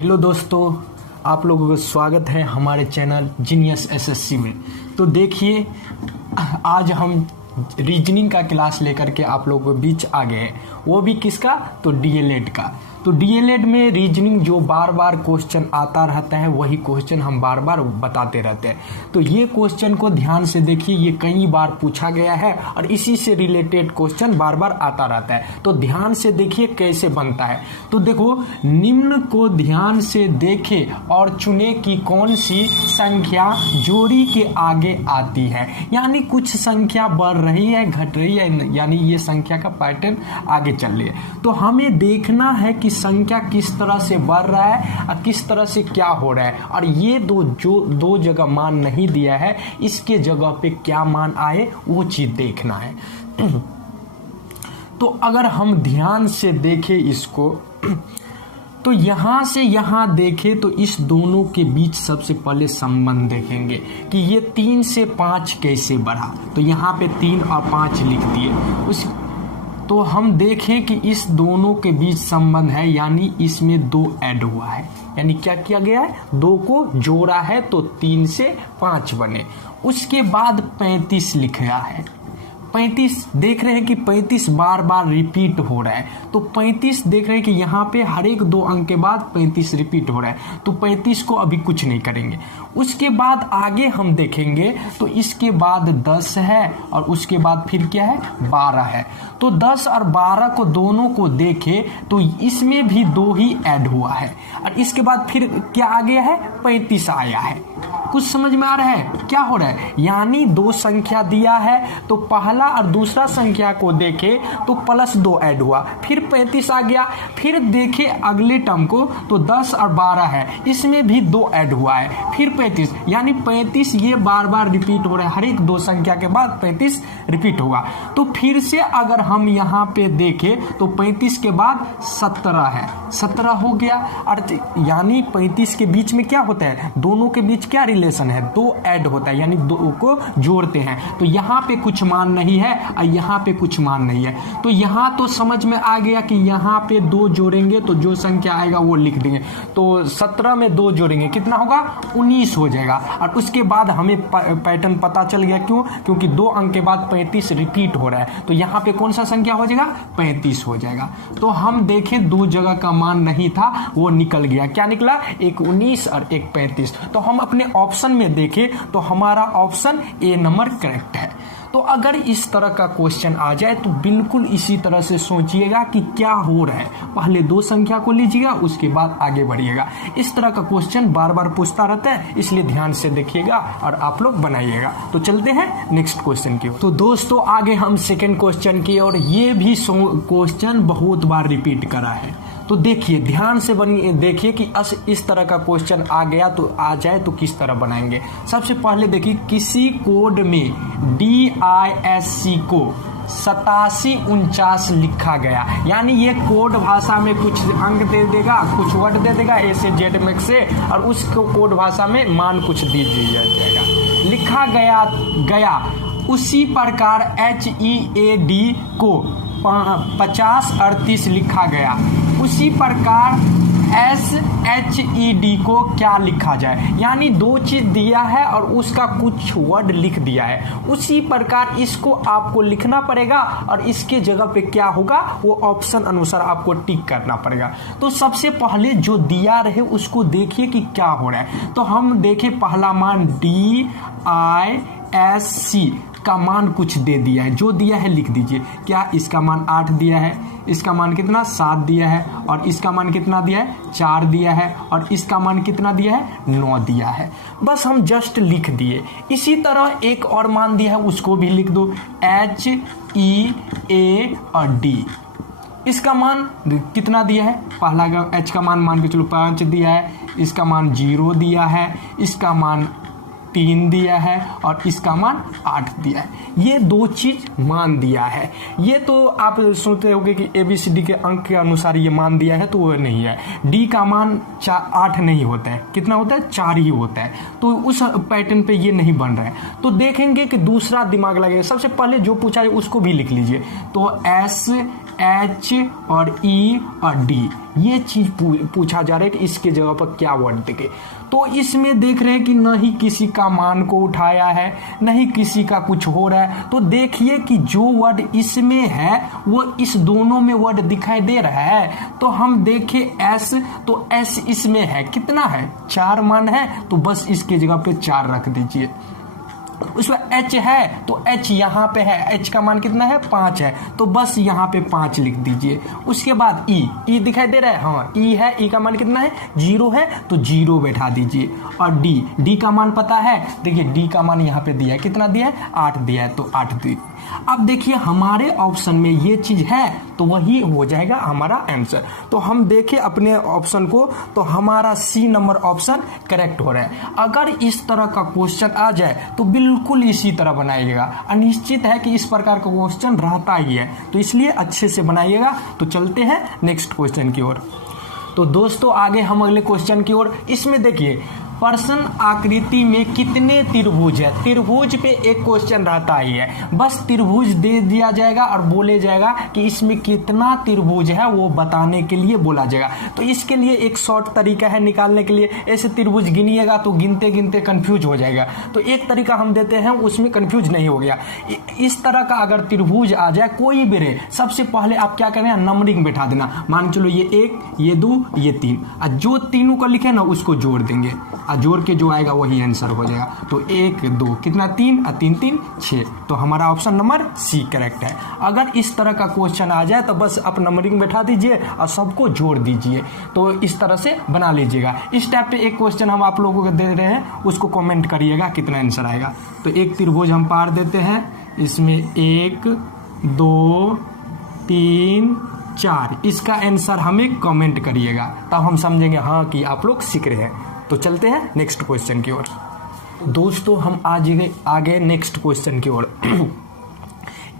Hello दोस्तों, आप लोगों का स्वागत है हमारे चैनल जीनियस एसएससी में। तो देखिए, आज हम रीजनिंग का क्लास लेकर के आप लोगों के बीच आ गए हैं। वो भी किसका? तो डीएलएड का। तो डीएलएड में रीजनिंग जो बार बार क्वेश्चन आता रहता है वही क्वेश्चन हम बार बार बताते रहते हैं। तो ये क्वेश्चन को ध्यान से देखिए, ये कई बार पूछा गया है और इसी से रिलेटेड क्वेश्चन बार बार आता रहता है। तो ध्यान से देखिए कैसे बनता है। तो देखो, निम्न को ध्यान से देखे और चुने कि कौन सी संख्या जोड़ी के आगे आती है। यानी कुछ संख्या बढ़ रही है, घट रही है, यानी ये संख्या का पैटर्न आगे चल रही है। तो हमें देखना है कि संख्या किस तरह से बढ़ रहा है और किस तरह से क्या हो रहा है। और ये दो जगह मान नहीं दिया है, इसके जगह पे क्या मान आए वो चीज देखना है। तो अगर हम ध्यान से देखें इसको, तो यहां से यहां देखें तो इस दोनों के बीच सबसे पहले संबंध देखेंगे कि ये 3 से 5 कैसे बढ़ा। तो यहाँ पे 3 और 5 लिख दिए। तो हम देखें कि इस दोनों के बीच संबंध है, यानी इसमें 2 ऐड हुआ है। यानी क्या किया गया है? 2 को जोड़ा है तो 3 से 5 बने। उसके बाद 35 लिख रहा है। 35 देख रहे हैं कि 35 बार बार रिपीट हो रहा है। तो 35 देख रहे हैं कि यहाँ पे हर एक 2 अंक के बाद 35 रिपीट हो रहा है। तो 35 को अभी कुछ नहीं करेंगे। उसके बाद आगे हम देखेंगे तो इसके बाद 10 है और उसके बाद फिर क्या है? 12 है। तो 10 और 12 को दोनों को देखे तो इसमें भी 2 ही ऐड हुआ है और इसके बाद फिर क्या आ गया है? 35 आया है। कुछ समझ में आ रहा है क्या हो रहा है? यानी 2 संख्या दिया है तो पहला और दूसरा संख्या को देखे तो +2 ऐड हुआ, फिर 35 आ गया। फिर देखे अगले टर्म को तो 10 और 12 है, इसमें भी 2 ऐड हुआ है, फिर 35। यानी 35 ये बार बार रिपीट हो रहा है, हर एक 2 संख्या के बाद 35 रिपीट होगा। तो फिर से अगर हम यहाँ पे देखें तो 35 के बाद 17 है, 17 हो गया। और यानी 35 के बीच में क्या होता है? दोनों के बीच क्या रिलेशन है? 2 ऐड होता है, यानी 2 को जोड़ते हैं। तो यहाँ पे कुछ मान नहीं है और यहाँ पे कुछ मान नहीं है। तो यहाँ तो समझ में आ गया कि यहाँ पे 2 जोड़ेंगे तो जो संख्या आएगा वो लिख देंगे। तो 17 में 2 जोड़ेंगे कितना होगा? 19 हो जाएगा। और उसके बाद हमें पैटर्न पता चल गया। क्यों? क्योंकि 2 अंक के बाद 35 रिपीट हो रहा है। तो यहाँ पे कौन सा संख्या हो जाएगा? 35 हो जाएगा। तो हम देखें 2 जगह का मान नहीं था, वो निकल गया। क्या निकला? एक 19 और एक 35। तो हम अपने ऑप्शन में देखें तो हमारा ऑप्शन ए नंबर करेक्ट है। तो अगर इस तरह का क्वेश्चन आ जाए तो बिल्कुल इसी तरह से सोचिएगा कि क्या हो रहा है। पहले 2 संख्या को लीजिएगा, उसके बाद आगे बढ़िएगा। इस तरह का क्वेश्चन बार बार पूछता रहता है, इसलिए ध्यान से देखिएगा और आप लोग बनाइएगा। तो चलते हैं नेक्स्ट क्वेश्चन की ओर। तो दोस्तों आगे हम सेकेंड क्वेश्चन की ओर। ये भी क्वेश्चन बहुत बार रिपीट करा है। तो देखिए, ध्यान से देखिए कि इस तरह का क्वेश्चन आ गया तो आ जाए तो किस तरह बनाएंगे। सबसे पहले देखिए, किसी कोड में DISC को 8749 लिखा गया। यानी ये कोड भाषा में कुछ अंक दे देगा, कुछ वर्ड दे देगा A से Z में से, और उसको कोड भाषा में मान कुछ दे दिया जाएगा। लिखा गया उसी प्रकार HEAD को 5038 लिखा गया। उसी प्रकार SHED को क्या लिखा जाए? यानी 2 चीज दिया है और उसका कुछ वर्ड लिख दिया है। उसी प्रकार इसको आपको लिखना पड़ेगा और इसके जगह पे क्या होगा वो ऑप्शन अनुसार आपको टिक करना पड़ेगा। तो सबसे पहले जो दिया रहे उसको देखिए कि क्या हो रहा है। तो हम देखें पहला मान DISC का मान कुछ दे दिया है, जो दिया है लिख दीजिए। क्या इसका मान 8 दिया है, इसका मान कितना 7 दिया है, और इसका मान कितना दिया है 4 दिया है, और इसका मान कितना दिया है 9 दिया है। बस हम जस्ट लिख दिए। इसी तरह एक और मान दिया है उसको भी लिख दो, HEA और D। इसका मान कितना दिया है? पहला का H का मान के चलो 5 दिया है, इसका मान 0 दिया है, इसका मान 3 दिया है और इसका मान 8 दिया है। ये 2 चीज मान दिया है। ये तो आप सोचते होंगे कि ABCD के अंक के अनुसार ये मान दिया है, तो वो नहीं है। D का मान 8 नहीं होता है, कितना होता है 4 ही होता है। तो उस पैटर्न पे ये नहीं बन रहा है। तो देखेंगे कि दूसरा दिमाग लगेगा। सबसे पहले जो पूछा है उसको भी लिख लीजिए। तो एच और ई और डी, ये चीज पूछा जा रहा है कि इसके जगह पर क्या वर्ड देंगे। तो इसमें देख रहे हैं कि न ही किसी का मान को उठाया है, न ही किसी का कुछ हो रहा है। तो देखिए कि जो वर्ड इसमें है वो इस दोनों में वर्ड दिखाई दे रहा है। तो हम देखें एस, तो एस इसमें है, कितना है 4 मान है, तो बस इसके जगह पे 4 रख दीजिए। उसमें एच है तो एच यहाँ पे है, एच का मान कितना है 5 है, तो बस यहाँ पे 5 लिख दीजिए। उसके बाद ई दिखाई दे रहा है, हाँ ई है, ई का मान कितना है 0 है, तो 0 बैठा दीजिए। और डी का मान पता है, देखिए डी का मान यहाँ पे दिया है, कितना दिया है 8 दिया है, तो 8 दी। अब देखिए हमारे ऑप्शन में ये चीज है तो वही हो जाएगा हमारा आंसर। तो हम देखें अपने ऑप्शन को, तो हमारा सी नंबर ऑप्शन करेक्ट हो रहा है। अगर इस तरह का क्वेश्चन आ जाए तो बिल्कुल इसी तरह बनाइएगा, अनिश्चित है कि इस प्रकार का क्वेश्चन रहता ही है, तो इसलिए अच्छे से बनाइएगा। तो चलते हैं नेक्स्ट क्वेश्चन की ओर। तो दोस्तों आगे हम अगले क्वेश्चन की ओर, इसमें देखिए प्रश्न आकृति में कितने त्रिभुज है। त्रिभुज पे एक क्वेश्चन रहता ही है, बस त्रिभुज दे दिया जाएगा और बोले जाएगा कि इसमें कितना त्रिभुज है वो बताने के लिए बोला जाएगा। तो इसके लिए एक शॉर्ट तरीका है निकालने के लिए, ऐसे त्रिभुज गिनिएगा तो गिनते गिनते कंफ्यूज हो जाएगा। तो एक तरीका हम देते हैं, उसमें कंफ्यूज नहीं हो गया। इस तरह का अगर त्रिभुज आ जाए कोई भी रहे, सबसे पहले आप क्या करें, नंबरिंग बैठा देना। मान चलो ये 1, ये 2, ये 3, और जो तीनों को लिखे ना उसको जोड़ देंगे, और जोड़ के जो आएगा वही आंसर हो जाएगा। तो 1 2 कितना 3 और 3 3 6, तो हमारा ऑप्शन नंबर सी करेक्ट है। अगर इस तरह का क्वेश्चन आ जाए तो बस आप नंबरिंग बैठा दीजिए और सबको जोड़ दीजिए, तो इस तरह से बना लीजिएगा। इस टाइप पे एक क्वेश्चन हम आप लोगों को दे रहे हैं, उसको कमेंट करिएगा कितना आंसर आएगा। तो एक त्रिभुज हम पार देते हैं, इसमें 1 2 3 4, इसका आंसर हमें कमेंट करिएगा, तब हम समझेंगे हाँ कि आप लोग सीख रहे हैं। तो चलते हैं नेक्स्ट क्वेश्चन की ओर। दोस्तों हम आज आगे नेक्स्ट क्वेश्चन की ओर।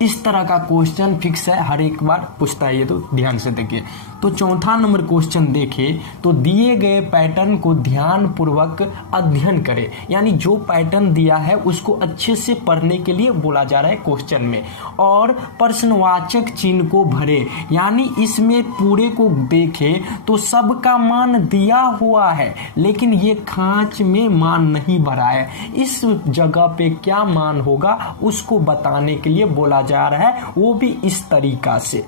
इस तरह का क्वेश्चन फिक्स है, हर एक बार पूछता है ये, तो ध्यान से देखिए। तो चौथा नंबर क्वेश्चन देखिए, तो दिए गए पैटर्न को ध्यान पूर्वक अध्ययन करें, यानी जो पैटर्न दिया है उसको अच्छे से पढ़ने के लिए बोला जा रहा है क्वेश्चन में, और प्रश्नवाचक चिन्ह को भरे, यानी इसमें पूरे को देखें तो सबका मान दिया हुआ है लेकिन ये खांच में मान नहीं भरा है, इस जगह पे क्या मान होगा उसको बताने के लिए बोला जा रहा है, वो भी इस तरीका से।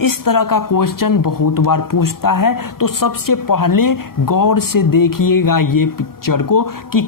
इस तरह का क्वेश्चन बहुत बार पूछता है, तो सबसे पहले गौर से देखिएगा ये पिक्चर को कि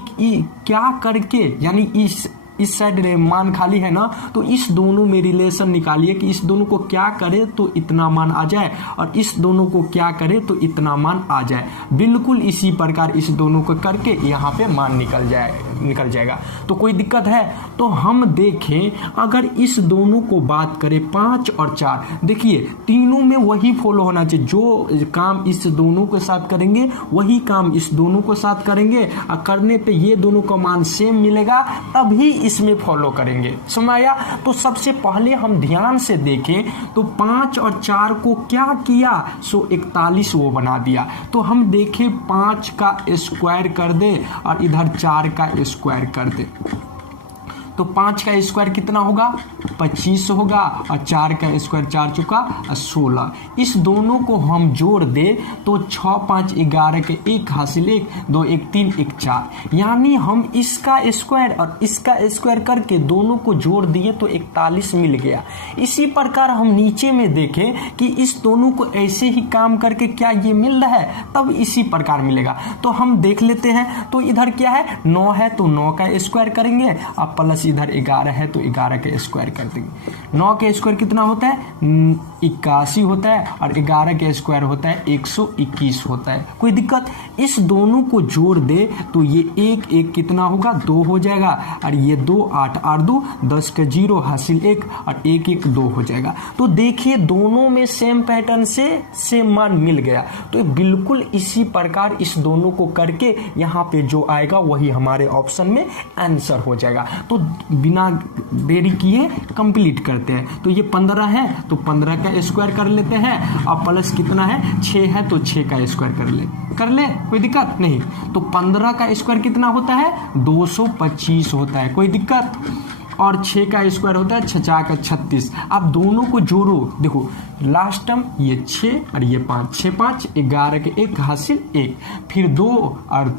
क्या करके, यानी इस साइड मान खाली है ना, तो इस दोनों में रिलेशन निकालिए कि इस दोनों को क्या करे तो इतना मान आ जाए, और इस दोनों को क्या करे तो इतना मान आ जाए। बिल्कुल इसी प्रकार इस दोनों को करके यहाँ पे मान निकल जाएगा। तो कोई दिक्कत है? तो हम देखें अगर इस दोनों को बात करें 5 और 4, देखिए तीनों में वही फॉलो होना चाहिए, जो काम इस दोनों के साथ करेंगे वही काम इस दोनों को साथ करेंगे, और करने पे ये दोनों का मान सेम मिलेगा, तभी इसमें फॉलो करेंगे। समझ आया? तो सबसे पहले हम ध्यान से देखें तो 5 और 4 को क्या किया, 41 वो बना दिया। तो हम देखें 5 का स्क्वायर कर दे और इधर 4 का स्क्वायर कर दे, तो 5 का स्क्वायर कितना होगा 25 होगा, और 4 का स्क्वायर 4 चुका 16। इस दोनों को हम जोड़ दे तो 6 5 11 के 1 हासिल 1 2 1 3 1 4, यानी हम इसका स्क्वायर और इसका स्क्वायर करके दोनों को जोड़ दिए तो 41 मिल गया। इसी प्रकार हम नीचे में देखें कि इस दोनों को ऐसे ही काम करके क्या ये मिल रहा है, तब इसी प्रकार मिलेगा। तो हम देख लेते हैं, तो इधर क्या है 9 है तो 9 का स्क्वायर करेंगे, अब प्लस इधर 11 है तो 11 के स्क्वायर कर देंगे। 9 के स्क्वायर कितना होता है 81 होता है, और 11 के स्क्वायर होता है 121 होता है। कोई दिक्कत? इस दोनों को जोड़ दे तो ये 1 1 कितना होगा 2 हो जाएगा, और ये 2 8 8 2 10 के 0 हासिल 1 और 1 1 2 हो जाएगा। तो देखिए दोनों में सेम पैटर्न से सेम मान मिल गया। तो बिल्कुल इसी प्रकार इस दोनों को करके यहाँ पे जो आएगा वही हमारे ऑप्शन में आंसर हो जाएगा। तो बिना देरी किए कंप्लीट करते हैं। तो ये 15 है तो 15 का स्क्वायर कर लेते हैं, और प्लस कितना है 6 है तो 6 का स्क्वायर कर ले, कोई दिक्कत नहीं। तो 15 का स्क्वायर कितना होता है 225 होता है, कोई दिक्कत? और 6 का स्क्वायर होता है 6 का 36। अब दोनों को जोड़ो, देखो लास्ट टर्म ये 6 और ये 5, 6 5 11 के 1 हासिल 1, फिर 2 और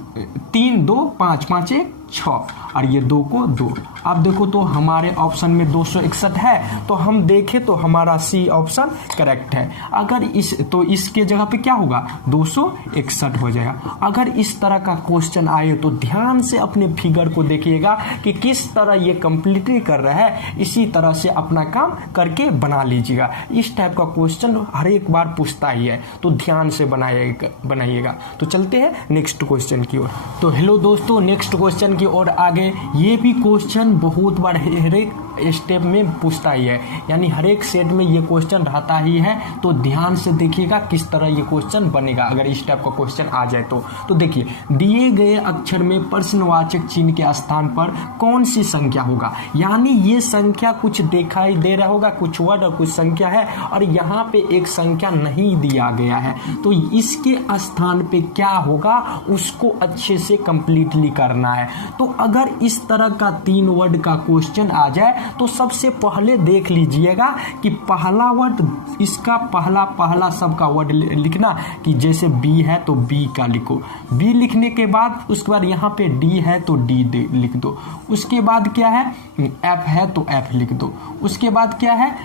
3 2 5 5 1 6 और ये 2 को 2। अब देखो तो हमारे ऑप्शन में 261 है, तो हम देखें तो हमारा सी ऑप्शन करेक्ट है। अगर इसके जगह पे क्या होगा 261 हो जाएगा। अगर इस तरह का क्वेश्चन आए तो ध्यान से अपने फिगर को देखिएगा कि किस तरह ये कंप्लीटली कर रहा है, इसी तरह से अपना काम करके बना लीजिएगा। इस टाइप का क्वेश्चन हर एक बार पूछता ही है, तो ध्यान से बनाइएगा। तो चलते हैं नेक्स्ट क्वेश्चन की ओर। तो हेलो दोस्तों, नेक्स्ट क्वेश्चन की ओर आगे। ये भी क्वेश्चन बहुत बार हर एक स्टेप में पूछता ही है, यानी हर एक सेट में ये क्वेश्चन रहता ही है। तो ध्यान से देखिएगा किस तरह ये क्वेश्चन बनेगा अगर इस टाइप का क्वेश्चन आ जाए तो देखिए, दिए गए अक्षर में प्रश्नवाचक चिन्ह के स्थान पर कौन सी संख्या होगा। यानी ये संख्या कुछ दिखाई दे रहा होगा, कुछ वर्ड और कुछ संख्या है, और यहाँ पे एक संख्या नहीं दिया गया है, तो इसके स्थान पे क्या होगा उसको अच्छे से कंप्लीटली करना है। तो अगर इस तरह का 3 वर्ड का क्वेश्चन आ जाए तो सबसे पहले देख लीजिएगा कि पहला वर्ड, इसका पहला सबका वर्ड लिखना, कि जैसे बी है तो बी का लिखो, बी लिखने के बाद उसके बाद यहाँ पे डी है तो डी लिख दो, उसके बाद क्या है एफ है तो एफ लिख दो, उसके बाद क्या है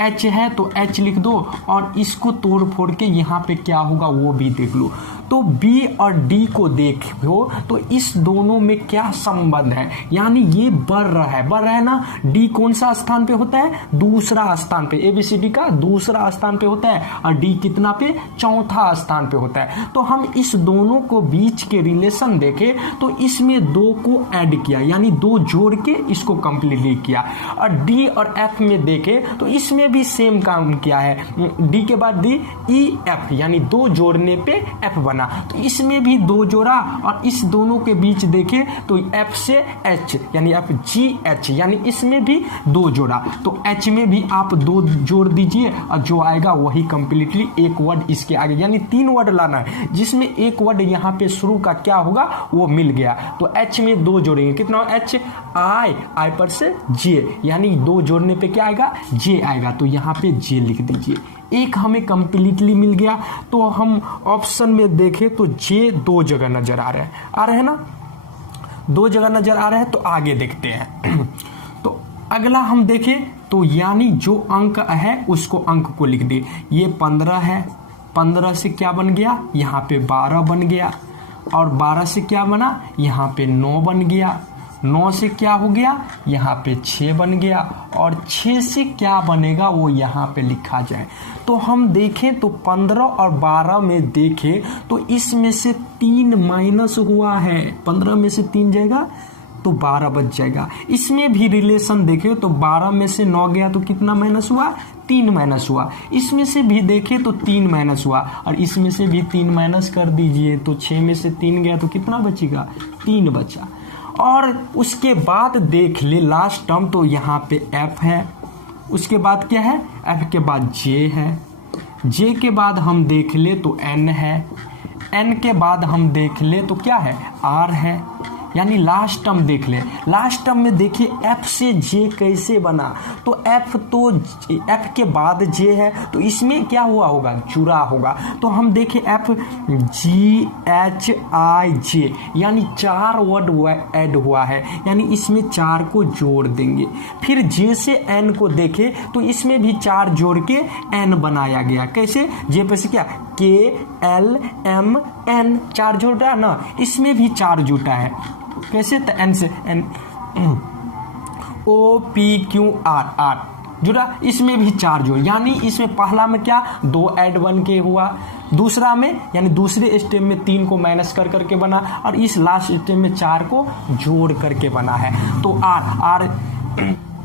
एच है तो एच लिख दो, और इसको तोड़ फोड़ के यहाँ पे क्या होगा वो भी देख लो। तो बी और डी को देखो तो इस दोनों में क्या संबंध है, यानी ये बढ़ रहा है ना। डी कौन सा स्थान पे होता है, दूसरा स्थान पे, एबीसीडी का दूसरा स्थान पे होता है, और डी कितना पे, चौथा स्थान पे होता है। तो हम इस दोनों को बीच के रिलेशन देखे तो इसमें 2 को ऐड किया, यानी 2 जोड़ के इसको कंप्लीटली किया। और डी और एफ में देखे तो इसमें भी सेम काम किया है, डी के बाद डी ई एफ, यानी 2 जोड़ने पे एफ बना, तो इसमें भी 2 जोड़ा। और इस दोनों के बीच देखे तो एफ से एच, यानी एफ जी एच, यानी इसमें भी 2 जोड़ा, तो एच में भी आप 2 जोड़ दीजिए, और जो आएगा वही कंप्लीटली एक वर्ड इसके आगे, यानी 3 वर्ड लाना है, जिसमें एक वर्ड यहाँ पे शुरू का क्या होगा वो मिल गया। तो एच में 2 जोड़ेंगे, कितना एच आई पर से जे, यानी 2 जोड़ने पे क्या आएगा जे आएगा, तो यहाँ पे जे लिख दीजिए। एक हमें कंप्लीटली मिल गया। तो हम ऑप्शन में देखें तो जे 2 जगह नजर आ रहे हैं ना, 2 जगह नजर आ रहे हैं। तो आगे देखते हैं। तो अगला हम देखें तो यानी जो अंक है उसको अंक को लिख दे। ये 15 है, 15 से क्या बन गया यहाँ पे 12 बन गया, और 12 से क्या बना यहाँ पे 9 बन गया, 9 से क्या हो गया यहाँ पे 6 बन गया, और 6 से क्या बनेगा वो यहाँ पे लिखा जाए। तो हम देखें तो 15 और 12 में देखें तो इसमें से 3 माइनस हुआ है, 15 में से 3 जाएगा तो 12 बच जाएगा। इसमें भी रिलेशन देखें तो 12 में से 9 गया तो कितना माइनस हुआ, 3 माइनस हुआ। इसमें से भी देखें तो 3 माइनस हुआ, और इसमें से भी 3 माइनस कर दीजिए तो 6 में से 3 गया तो कितना बचेगा, 3 बचा। और उसके बाद देख ले लास्ट टर्म, तो यहाँ पे एफ है, उसके बाद क्या है एफ के बाद जे है, जे के बाद हम देख ले तो एन है, एन के बाद हम देख ले तो क्या है आर है, यानी लास्ट टर्म देख ले। लास्ट टर्म में देखिए एफ से जे कैसे बना, तो एफ के बाद जे है तो इसमें क्या हुआ होगा जुड़ा होगा। तो हम देखें एफ जी एच आई जे, यानी 4 वर्ड ऐड हुआ है, यानी इसमें 4 को जोड़ देंगे। फिर जे से एन को देखे तो इसमें भी 4 जोड़ के एन बनाया गया। कैसे, जे पे से क्या के एल एम एन 4 जोड़ा ना, इसमें भी 4 जुटा है। कैसे, तो एन से N O P Q R R जुड़ा, इसमें भी 4 जोड़, यानी इसमें पहला में क्या 2 ऐड बन के हुआ, दूसरा में यानी दूसरे स्टेप में 3 को माइनस कर करके बना, और इस लास्ट स्टेप में 4 को जोड़ करके बना है। तो आर आर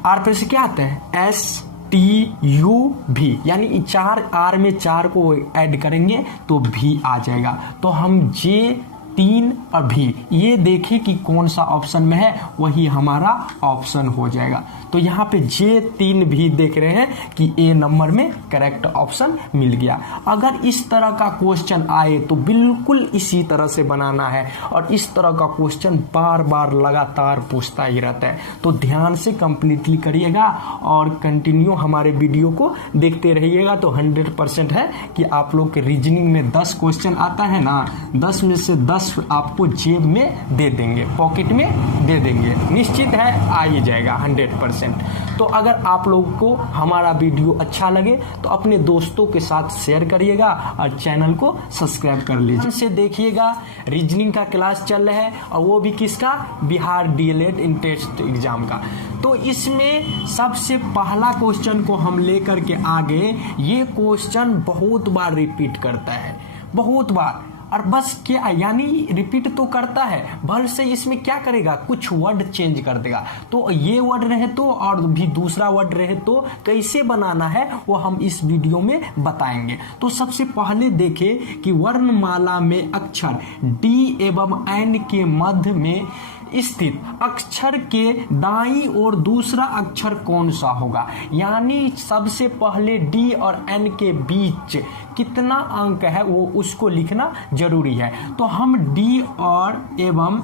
आर पे से क्या आता है एस टी यू भी, यानी 4 आर में 4 को ऐड करेंगे तो भी आ जाएगा। तो हम जे 3 और भी, ये देखें कि कौन सा ऑप्शन में है, वही हमारा ऑप्शन हो जाएगा। तो यहाँ पे J3 भी देख रहे हैं कि ए नंबर में करेक्ट ऑप्शन मिल गया। अगर इस तरह का क्वेश्चन आए तो बिल्कुल इसी तरह से बनाना है, और इस तरह का क्वेश्चन बार बार लगातार पूछता ही रहता है। तो ध्यान से कंप्लीटली करिएगा और कंटिन्यू हमारे वीडियो को देखते रहिएगा। तो 100% है कि आप लोग के रीजनिंग में 10 क्वेश्चन आता है ना, 10 में से 10 आपको जेब में दे देंगे, पॉकेट में दे देंगे, निश्चित है आ ही जाएगा 100%। तो अगर आप लोगों को हमारा वीडियो अच्छा लगे तो अपने दोस्तों के साथ शेयर करिएगा और चैनल को सब्सक्राइब कर लीजिए। से देखिएगा रीजनिंग का क्लास चल रहा है, और वो भी किसका, बिहार डीएलएड इंट्रेंस एग्जाम का। तो इसमें सबसे पहला क्वेश्चन को हम लेकर के आगे, ये क्वेश्चन बहुत बार रिपीट करता है, बहुत बार, और बस क्या यानी रिपीट तो करता है, भल से इसमें क्या करेगा, कुछ वर्ड चेंज कर देगा। तो ये वर्ड रहे तो और भी दूसरा वर्ड रहे तो कैसे बनाना है वो हम इस वीडियो में बताएंगे। तो सबसे पहले देखें कि वर्णमाला में अक्षर डी एवं एन के मध्य में स्थित अक्षर के दाईं ओर दूसरा अक्षर कौन सा होगा। यानी सबसे पहले डी और एन के बीच कितना अंक है वो उसको लिखना जरूरी है। तो हम डी और एवं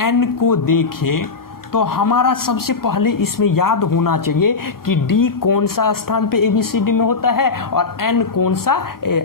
एन को देखें तो हमारा सबसे पहले इसमें याद होना चाहिए कि डी कौन सा स्थान पे एबीसीडी में होता है और एन कौन सा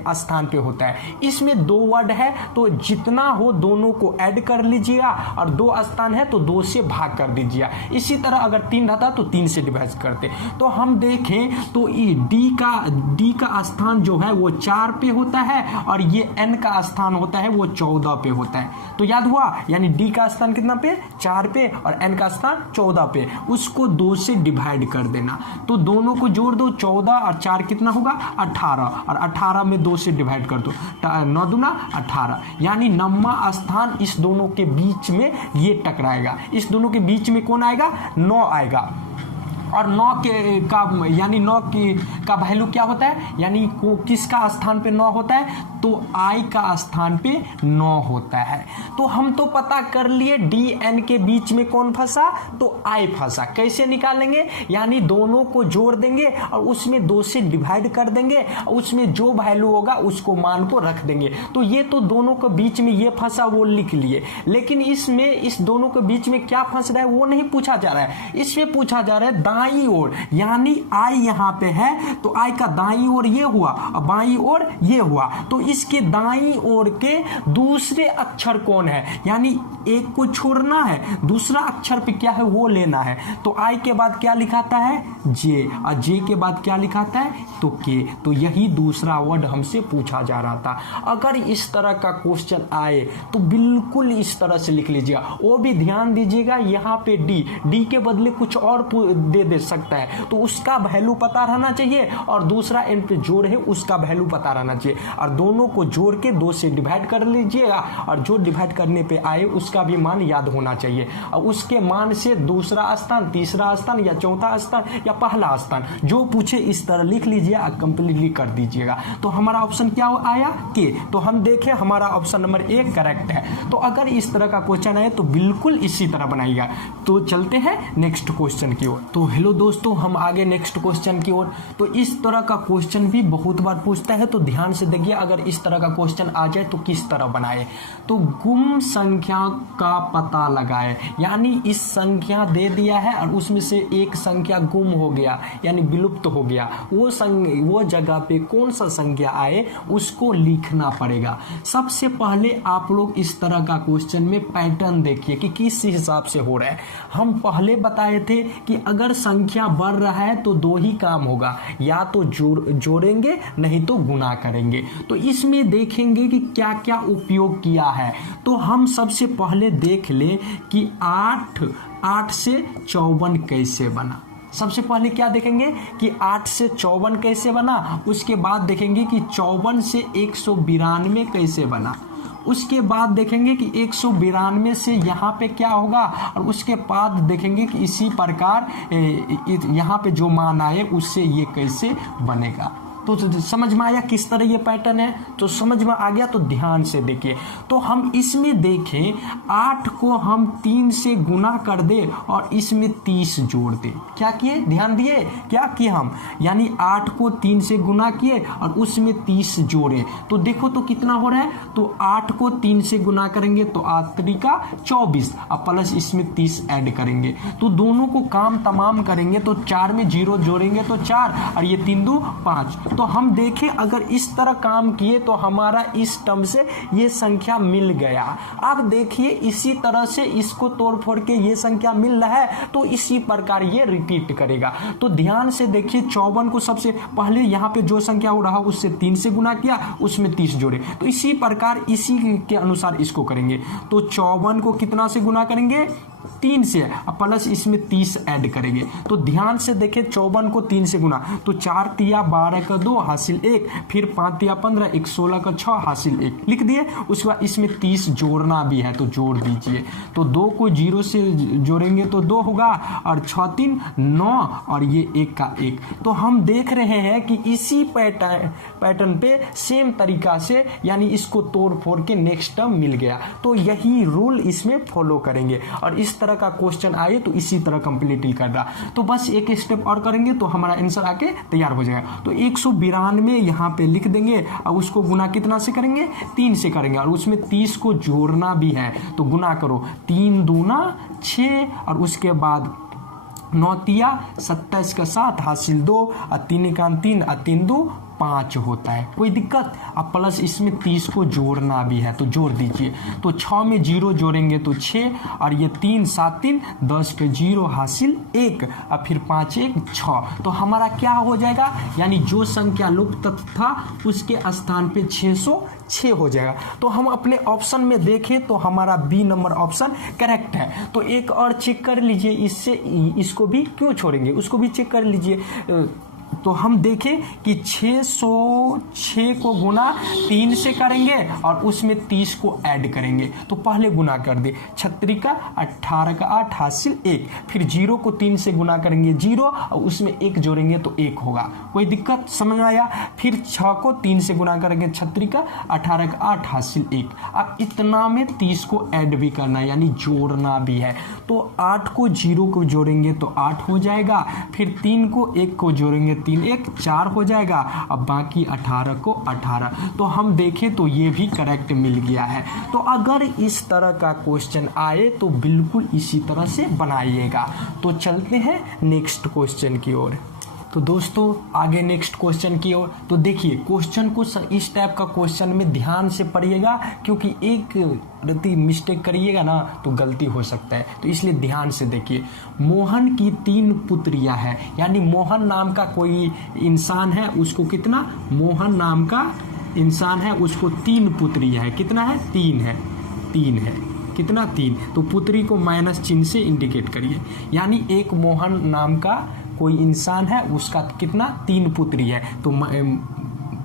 स्थान पे होता है। इसमें 2 वर्ड है तो जितना हो दोनों को ऐड कर लीजिएगा, और 2 स्थान है तो 2 से भाग कर दीजिएगा। इसी तरह अगर 3 रहता तो 3 से डिवाइड करते। तो हम देखें तो डी का स्थान जो है वो 4 पे होता है, और ये एन का स्थान होता है वो 14 पे होता है। तो याद हुआ, यानी डी का स्थान कितना पे, 4 पे, और एन का स्थान 14 पे, उसको 2 से डिवाइड कर देना। तो दोनों को जोड़ दो, 14 और 4 कितना होगा, 18, और 18 में 2 से डिवाइड कर दो, 9 दूना 18, यानी 9वां स्थान इस दोनों के बीच में ये टकराएगा। इस दोनों के बीच में कौन आएगा, 9 आएगा। और 9 का यानी 9 का वैल्यू क्या होता है, यानी किसका स्थान पे 9 होता है, तो आई का स्थान पे 9 होता है। तो हम तो पता कर लिए डी एन के बीच में कौन फंसा, तो आई फंसा। कैसे निकालेंगे, यानी दोनों को जोड़ देंगे और उसमें 2 से डिवाइड कर देंगे, और उसमें जो वैल्यू होगा उसको मान को रख देंगे। तो ये तो दोनों के बीच में ये फंसा वो लिख लिए, लेकिन इसमें इस दोनों के बीच में क्या फंस रहा है वो नहीं पूछा जा रहा है। इसमें पूछा जा रहा है दाईं ओर, यानी आई यहाँ पे है तो आई का दाईं ओर ये हुआ और बाईं ओर ये हुआ। तो इसके दाईं ओर के दूसरे अक्षर कौन है, यानी एक को छोड़ना है, दूसरा अक्षर पे क्या है वो लेना है। तो आई के बाद क्या लिखाता है, जे, और जे के बाद क्या लिखाता है, तो के। तो यही दूसरा वर्ड हमसे पूछा जा रहा था। अगर इस तरह का क्वेश्चन आए तो बिल्कुल इस तरह से लिख लीजिएगा। वो भी ध्यान दीजिएगा, यहाँ पे डी के बदले कुछ और दे सकता है, तो उसका वैल्यू पता रहना चाहिए, और दूसरा एन पे जोड़ है उसका वैल्यू पता रहना चाहिए, और दोनों को जोड़ के 2 से डिवाइड कर लीजिएगा, और जो डिवाइड करने पे आए उसका भी मान याद होना चाहिए, और उसके मान से दूसरा स्थान, तीसरा स्थान या चौथा स्थान या पहला स्थान जो पूछे इस तरह लिख लीजिए और कंप्लीटली कर दीजिएगा। तो हमारा ऑप्शन क्या आया, के। तो हम देखें हमारा ऑप्शन नंबर 1 करेक्ट है। तो अगर इस तरह का क्वेश्चन आए तो बिल्कुल इसी तरह बनाइएगा। तो चलते हैं नेक्स्ट क्वेश्चन की ओर। तो हेलो दोस्तों, हम आगे नेक्स्ट क्वेश्चन की ओर। तो इस तरह का क्वेश्चन भी बहुत बार पूछता है, तो ध्यान से देखिए अगर इस तरह का क्वेश्चन आ जाए तो किस तरह बनाए। तो गुम संख्या का पता लगाए, यानी इस संख्या दे दिया है और उसमें से एक संख्या गुम हो गया यानी विलुप्त हो गया, वो जगह पे कौन सा संख्या आए उसको लिखना पड़ेगा। सबसे पहले आप लोग इस तरह का क्वेश्चन में पैटर्न देखिए कि किस हिसाब से हो रहा है। हम पहले बताए थे कि अगर संख्या बढ़ रहा है तो 2 ही काम होगा, या तो जोड़ेंगे नहीं तो गुणा करेंगे। तो इसमें देखेंगे कि क्या क्या उपयोग किया है। तो हम सबसे पहले देख ले कि 8 से 54 कैसे बना। सबसे पहले क्या देखेंगे कि 8 से 54 कैसे बना, उसके बाद देखेंगे कि 54 से 192 कैसे बना, उसके बाद देखेंगे कि 192 से यहाँ पे क्या होगा, और उसके बाद देखेंगे कि इसी प्रकार यहाँ पे जो मान आए उससे ये कैसे बनेगा। तो समझ में आया किस तरह ये पैटर्न है? तो समझ में आ गया तो ध्यान से देखिए। तो हम इसमें देखें 8 को हम 3 से गुना कर दे और इसमें 30 जोड़ दे। क्या किए? ध्यान दिए क्या किए हम, यानी 8 को 3 से गुना किए और उसमें 30 जोड़े। तो देखो तो कितना हो रहा है, तो 8 को 3 से गुना करेंगे तो 8 का 24 और प्लस इसमें 30 ऐड करेंगे। तो दोनों को काम तमाम करेंगे तो 4 में 0 जोड़ेंगे तो 4 और ये 3 2 5। तो हम देखें अगर इस तरह काम किए तो हमारा इस टर्म से ये संख्या मिल गया। अब देखिए इसी तरह से इसको तोड़ फोड़ के ये संख्या मिल रहा है तो इसी प्रकार ये रिपीट करेगा। तो ध्यान से देखिए 54 को सबसे पहले यहाँ पे जो संख्या हो रहा उससे 3 से गुना किया, उसमें 30 जोड़े। तो इसी प्रकार इसी के अनुसार इसको करेंगे। तो 54 को कितना से गुना करेंगे? 3 से, प्लस इसमें 30 ऐड करेंगे। तो ध्यान से देखें 54 को 3 से गुना, तो 4 तिया 12 का 2 हासिल 1, फिर 5 तिया 15, 1 16 का 6 हासिल 1 लिख दिए। उसके बाद इसमें 30 जोड़ना भी है तो जोड़ दीजिए। तो 2 को 0 से जोड़ेंगे तो 2 होगा और 6 3 9 और ये 1 का 1। तो हम देख रहे हैं कि इसी पैटर्न पे सेम तरीका से यानी इसको तोड़ फोड़ के नेक्स्ट टर्म मिल गया। तो यही रूल इसमें फॉलो करेंगे और इस तरह का क्वेश्चन आए तो इसी तरह कंप्लीट कर रहा। तो बस एक स्टेप और करेंगे तो हमारा आंसर आके तैयार हो जाएगा। तो 192 यहाँ पे लिख देंगे और उसको गुना कितना से करेंगे? 3 से करेंगे और उसमें 30 को जोड़ना भी है तो गुना करो। 3 दूना 6 और उसके बाद 9 तिया 27 का 7 हासिल 2 और 3 का 3 और 3 2 5 होता है। कोई दिक्कत? अब प्लस इसमें 30 को जोड़ना भी है तो जोड़ दीजिए। तो 6 में 0 जोड़ेंगे तो 6 और ये 3 7 3 10 पे 0 हासिल 1 और फिर 5 1 6। तो हमारा क्या हो जाएगा, यानी जो संख्या लुप्त था उसके स्थान पे 606 हो जाएगा। तो हम अपने ऑप्शन में देखें तो हमारा बी नंबर ऑप्शन करेक्ट है। तो एक और चेक कर लीजिए, इससे इसको भी क्यों छोड़ेंगे, उसको भी चेक कर लीजिए। तो हम देखें कि 606 को गुना 3 से करेंगे और उसमें 30 को ऐड करेंगे। तो पहले गुना कर दे, 36 का 18 का 8 हासिल 1, फिर 0 को 3 से गुना करेंगे 0 और उसमें 1 जोड़ेंगे तो 1 होगा। कोई दिक्कत? समझ आया? फिर 6 को 3 से गुना करेंगे 36 का 18 का 8 हासिल 1। अब इतना में 30 को ऐड भी करना है यानी जोड़ना भी है। तो 8 को 0 को जोड़ेंगे तो 8 हो जाएगा, फिर 3 को 1 को जोड़ेंगे 3 1 4 हो जाएगा, अब बाकी 18 को 18। तो हम देखें तो ये भी करेक्ट मिल गया है। तो अगर इस तरह का क्वेश्चन आए तो बिल्कुल इसी तरह से बनाइएगा। तो चलते हैं नेक्स्ट क्वेश्चन की ओर। तो दोस्तों आगे नेक्स्ट क्वेश्चन की ओर। तो देखिए क्वेश्चन को इस टाइप का क्वेश्चन में ध्यान से पढ़िएगा, क्योंकि एक रत्ती मिस्टेक करिएगा ना तो गलती हो सकता है, तो इसलिए ध्यान से देखिए। मोहन की 3 पुत्रियां हैं, यानी मोहन नाम का कोई इंसान है, उसको कितना, मोहन नाम का इंसान है उसको 3 पुत्रियां है। कितना है? 3 है। 3 है कितना? 3। तो पुत्री को माइनस चिन्ह से इंडिकेट करिए, यानी एक मोहन नाम का कोई इंसान है उसका कितना? 3 पुत्री है। तो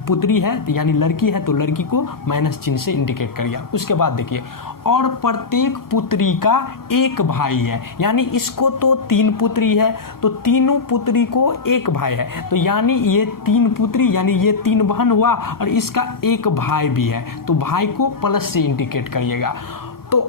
पुत्री है यानी लड़की है तो लड़की को माइनस चिन्ह से इंडिकेट करिए। उसके बाद देखिए, और प्रत्येक पुत्री का एक भाई है, यानी इसको तो 3 पुत्री है तो तीनों पुत्री को एक भाई है। तो यानी ये 3 पुत्री यानी ये 3 बहन हुआ और इसका एक भाई भी है, तो भाई को प्लस से इंडिकेट करिएगा। तो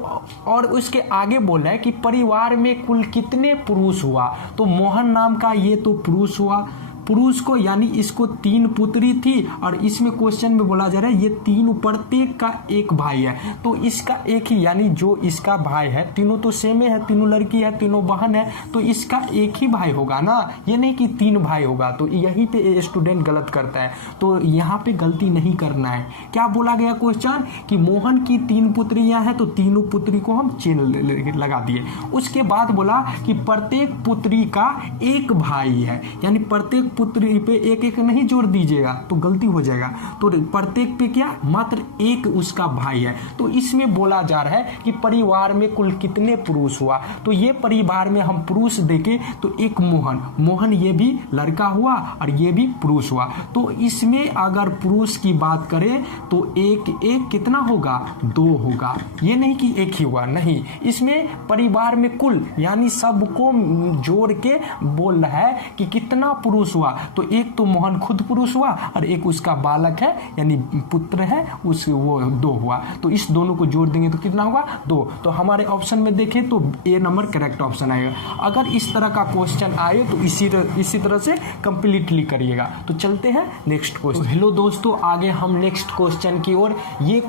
और उसके आगे बोला है कि परिवार में कुल कितने पुरुष हुआ। तो मोहन नाम का ये तो पुरुष हुआ, पुरुष को यानी इसको 3 पुत्री थी और इसमें क्वेश्चन में बोला जा रहा है ये 3 प्रत्येक का एक भाई है, तो इसका एक ही यानी जो इसका भाई है, तीनों तो सेम है, तीनों लड़की है तीनों बहन है, तो इसका एक ही भाई होगा ना, ये नहीं कि 3 भाई होगा। तो यहीं पे स्टूडेंट गलत करता है, तो यहाँ पे गलती नहीं करना है। क्या बोला गया क्वेश्चन कि मोहन की 3 पुत्रियां हैं तो तीनों पुत्री को हम चिन्ह लगा दिए। उसके बाद बोला कि प्रत्येक पुत्री का एक भाई है, यानी प्रत्येक पुत्री पे एक एक नहीं जोड़ दीजिएगा तो गलती हो जाएगा। तो प्रत्येक पे क्या, मात्र एक उसका भाई है। तो इसमें बोला जा रहा है कि परिवार में कुल कितने पुरुष हुआ। तो ये परिवार में हम पुरुष देखें तो एक मोहन ये भी लड़का हुआ और ये भी पुरुष हुआ। तो इसमें अगर पुरुष की बात करें तो एक एक कितना होगा, 2 होगा। ये नहीं कि एक ही हुआ, नहीं, इसमें परिवार में कुल यानी सबको जोड़ के बोल रहा है कि कितना पुरुष हुआ। हुआ तो एक तो मोहन खुद पुरुष हुआ और एक उसका बालक है यानी पुत्र है उस वो 2 हुआ। तो इस दोनों को जोड़ देंगे तो कितना होगा 2। तो हमारे ऑप्शन में देखें तो ए नंबर करेक्ट ऑप्शन आएगा। अगर इस तरह का क्वेश्चन आए तो इसी तरह से कंप्लीटली करिएगा। तो चलते हैं नेक्स्ट क्वेश्चन। हेलो दोस्तों, आगे हम नेक्स्ट क्वेश्चन की ओर। ये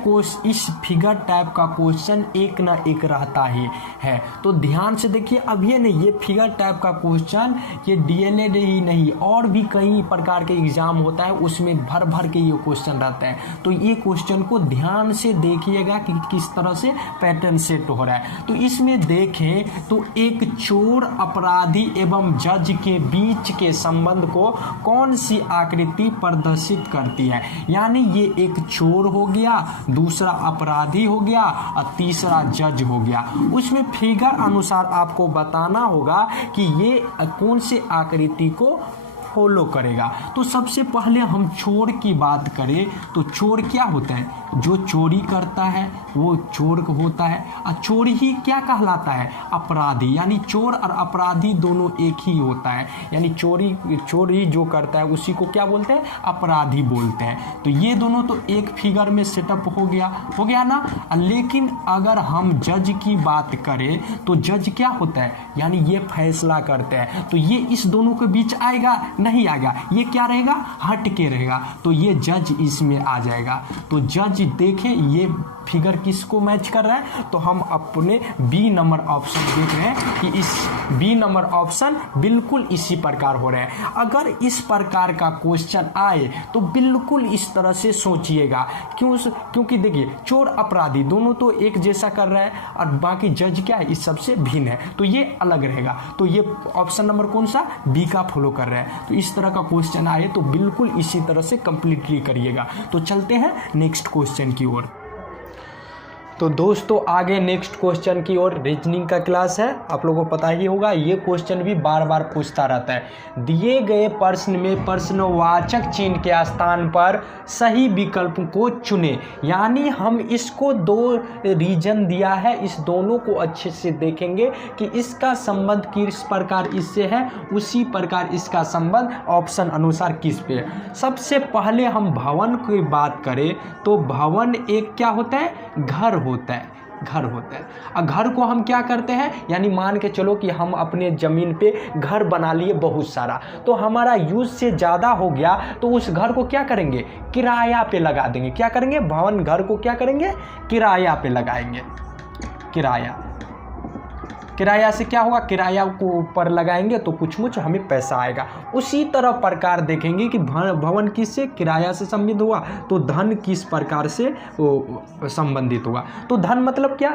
इस फिगर टाइप का क्वेश्चन एक ना एक रहता ही है, तो ध्यान से देखिए। अब ये नहीं, ये फिगर टाइप का क्वेश्चन ये डीएलएड ही नहीं और भी कई प्रकार के एग्जाम होता है, उसमें भर भर के ये क्वेश्चन रहता है। तो ये क्वेश्चन को ध्यान से देखिएगा कि किस तरह से पैटर्न सेट हो रहा है। तो इसमें देखें तो एक चोर, अपराधी एवं जज के बीच के संबंध को कौन सी आकृति प्रदर्शित करती है। यानी ये एक चोर हो गया, दूसरा अपराधी हो गया और तीसरा जज हो गया। उसमें फिगर अनुसार आपको बताना होगा कि ये कौन से आकृति को फॉलो करेगा। तो सबसे पहले हम चोर की बात करें तो चोर क्या होता है, जो चोरी करता है वो चोर होता है। और चोर ही क्या कहलाता है, अपराधी। यानी चोर और अपराधी दोनों एक ही होता है, यानी चोरी जो करता है उसी को क्या बोलते हैं, अपराधी बोलते हैं। तो ये दोनों तो एक फिगर में सेटअप हो गया ना। लेकिन अगर हम जज की बात करें तो जज क्या होता है, यानी ये फैसला करते हैं। तो ये इस दोनों के बीच आएगा नहीं आएगा, ये क्या रहेगा, हट के रहेगा। तो ये जज इसमें आ जाएगा। तो जज देखें ये फिगर किसको मैच कर रहा है, तो हम अपने बी नंबर ऑप्शन देख रहे हैं कि इस बी नंबर ऑप्शन बिल्कुल इसी प्रकार हो रहा है। अगर इस प्रकार का क्वेश्चन आए तो बिल्कुल इस तरह से सोचिएगा। क्योंकि देखिए चोर अपराधी दोनों तो एक जैसा कर रहा है और बाकी जज क्या है, इस सबसे भिन्न है, तो ये अलग रहेगा। तो ये ऑप्शन नंबर कौन सा, बी का फॉलो कर रहा है। तो इस तरह का क्वेश्चन आए तो बिल्कुल इसी तरह से कंप्लीटली करिएगा। तो चलते हैं नेक्स्ट क्वेश्चन की ओर। तो दोस्तों आगे नेक्स्ट क्वेश्चन की ओर रीजनिंग का क्लास है। आप लोगों को पता ही होगा ये क्वेश्चन भी बार बार पूछता रहता है। दिए गए प्रश्न में प्रश्नवाचक चिन्ह के स्थान पर सही विकल्प को चुने। यानी हम इसको 2 रीजन दिया है, इस दोनों को अच्छे से देखेंगे कि इसका संबंध किस प्रकार इससे है, उसी प्रकार इसका संबंध ऑप्शन अनुसार किस पे है। सबसे पहले हम भवन की बात करें तो भवन एक क्या होता है, घर होता है। और घर को हम क्या करते हैं, यानी मान के चलो कि हम अपने ज़मीन पे घर बना लिए बहुत सारा, तो हमारा यूज से ज़्यादा हो गया तो उस घर को क्या करेंगे, किराया पे लगा देंगे। क्या करेंगे, भवन घर को क्या करेंगे, किराया पे लगाएंगे। किराया से क्या होगा, किराया को ऊपर लगाएंगे तो कुछ मुछ हमें पैसा आएगा। उसी तरह प्रकार देखेंगे कि भवन किससे, किराया से संबंधित हुआ, तो धन किस प्रकार से संबंधित हुआ। तो धन मतलब क्या,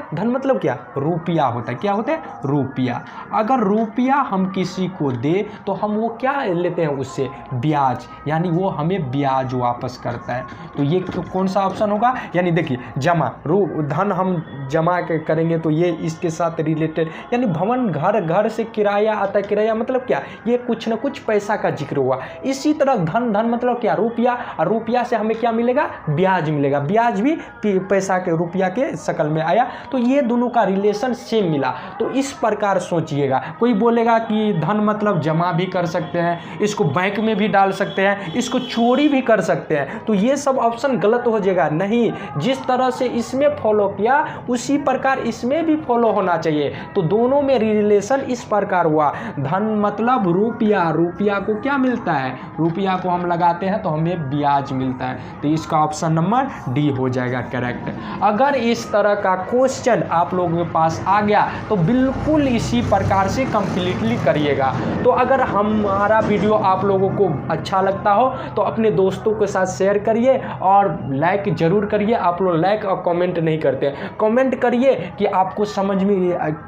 रुपया होता है। क्या होता है, रुपया। अगर रुपया हम किसी को दे तो हम वो क्या लेते हैं उससे, ब्याज, यानी वो हमें ब्याज वापस करता है। तो ये कौन सा ऑप्शन होगा, यानी देखिए जमा, धन हम जमा करेंगे तो ये इसके साथ रिलेटेड, यानी भवन घर से किराया आता है। किराया मतलब क्या, ये कुछ ना कुछ पैसा का जिक्र हुआ। इसी तरह धन मतलब क्या, रुपया, और रुपया से हमें क्या मिलेगा, ब्याज मिलेगा। ब्याज भी पैसा के रुपया के शक्ल में आया। तो ये दोनों का रिलेशन सेम मिला। तो इस प्रकार सोचिएगा। कोई बोलेगा कि धन मतलब जमा भी कर सकते हैं, इसको बैंक में भी डाल सकते हैं, इसको चोरी भी कर सकते हैं, तो ये सब ऑप्शन गलत हो जाएगा। नहीं, जिस तरह से इसमें फॉलो किया उसी प्रकार इसमें भी फॉलो होना चाहिए। तो दोनों में रिलेशन इस प्रकार हुआ। धन मतलब रुपया, रुपया को क्या मिलता है, रुपया को हम लगाते हैं तो हमें ब्याज मिलता है। तो इसका ऑप्शन नंबर डी हो जाएगा करेक्ट। अगर इस तरह का क्वेश्चन आप लोगों के पास आ गया तो बिल्कुल इसी प्रकार से कंप्लीटली करिएगा। तो अगर हमारा वीडियो आप लोगों को अच्छा लगता हो तो अपने दोस्तों के साथ शेयर करिए और लाइक जरूर करिए। आप लोग लाइक और कमेंट नहीं करते, कमेंट करिए कि आपको समझ में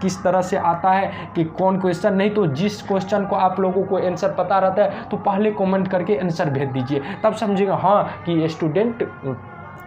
किस तरह से आता है कि कौन क्वेश्चन। नहीं तो जिस क्वेश्चन को आप लोगों को आंसर पता रहता है तो पहले कमेंट करके आंसर भेज दीजिए, तब समझिएगा हाँ कि स्टूडेंट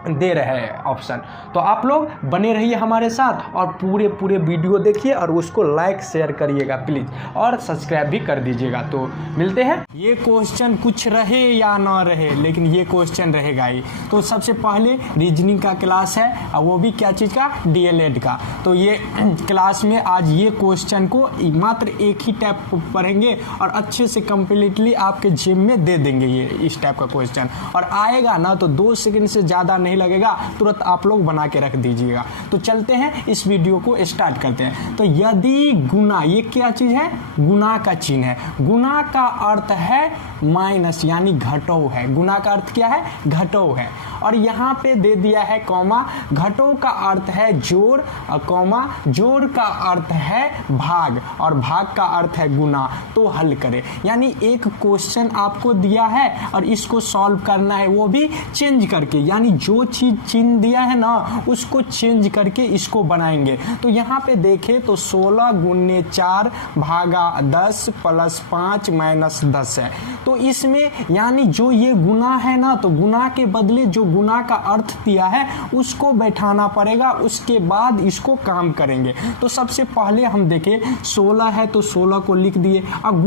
दे रहे हैं ऑप्शन। तो आप लोग बने रहिए हमारे साथ और पूरे वीडियो देखिए और उसको लाइक शेयर करिएगा प्लीज़, और सब्सक्राइब भी कर दीजिएगा। तो मिलते हैं। ये क्वेश्चन कुछ रहे या ना रहे, लेकिन ये क्वेश्चन रहेगा ही। तो सबसे पहले रीजनिंग का क्लास है, और वो भी क्या चीज़ का, डीएलएड का। तो ये क्लास में आज ये क्वेश्चन को मात्र एक ही टाइप पढ़ेंगे और अच्छे से कम्प्लीटली आपके जिम में दे देंगे ये इस टाइप का क्वेश्चन। और आएगा ना तो 2 सेकंड से ज़्यादा नहीं लगेगा, तुरंत आप लोग बना के रख दीजिएगा। तो चलते हैं, इस वीडियो को स्टार्ट करते हैं। तो यदि गुना, ये क्या चीज़ है, गुना का चिन्ह है। गुना का अर्थ है माइनस, यानी घटाव है। गुना का अर्थ क्या है, घटाव है। और यहाँ पे दे दिया है कॉमा, घटाव का अर्थ है जोड़, और कॉमा जोड़ का अर्थ है भाग, और भाग का अर्थ है गुना। तो हल करें, यानी एक क्वेश्चन आपको दिया है और इसको सॉल्व करना है, वो भी चेंज करके, यानी जो चीज चिन्ह दिया है ना उसको चेंज करके इसको बनाएंगे। तो यहाँ पे देखें तो 16 गुने 4 भागा 10 प्लस 5 माइनस 10 है। तो इसमें यानी जो ये गुना है ना, तो गुना के बदले जो गुना का अर्थ दिया है उसको बैठाना पड़ेगा, उसके बाद इसको काम करेंगे। तो सबसे पहले हम देखें 16 है तो 16 को लिख दिए, और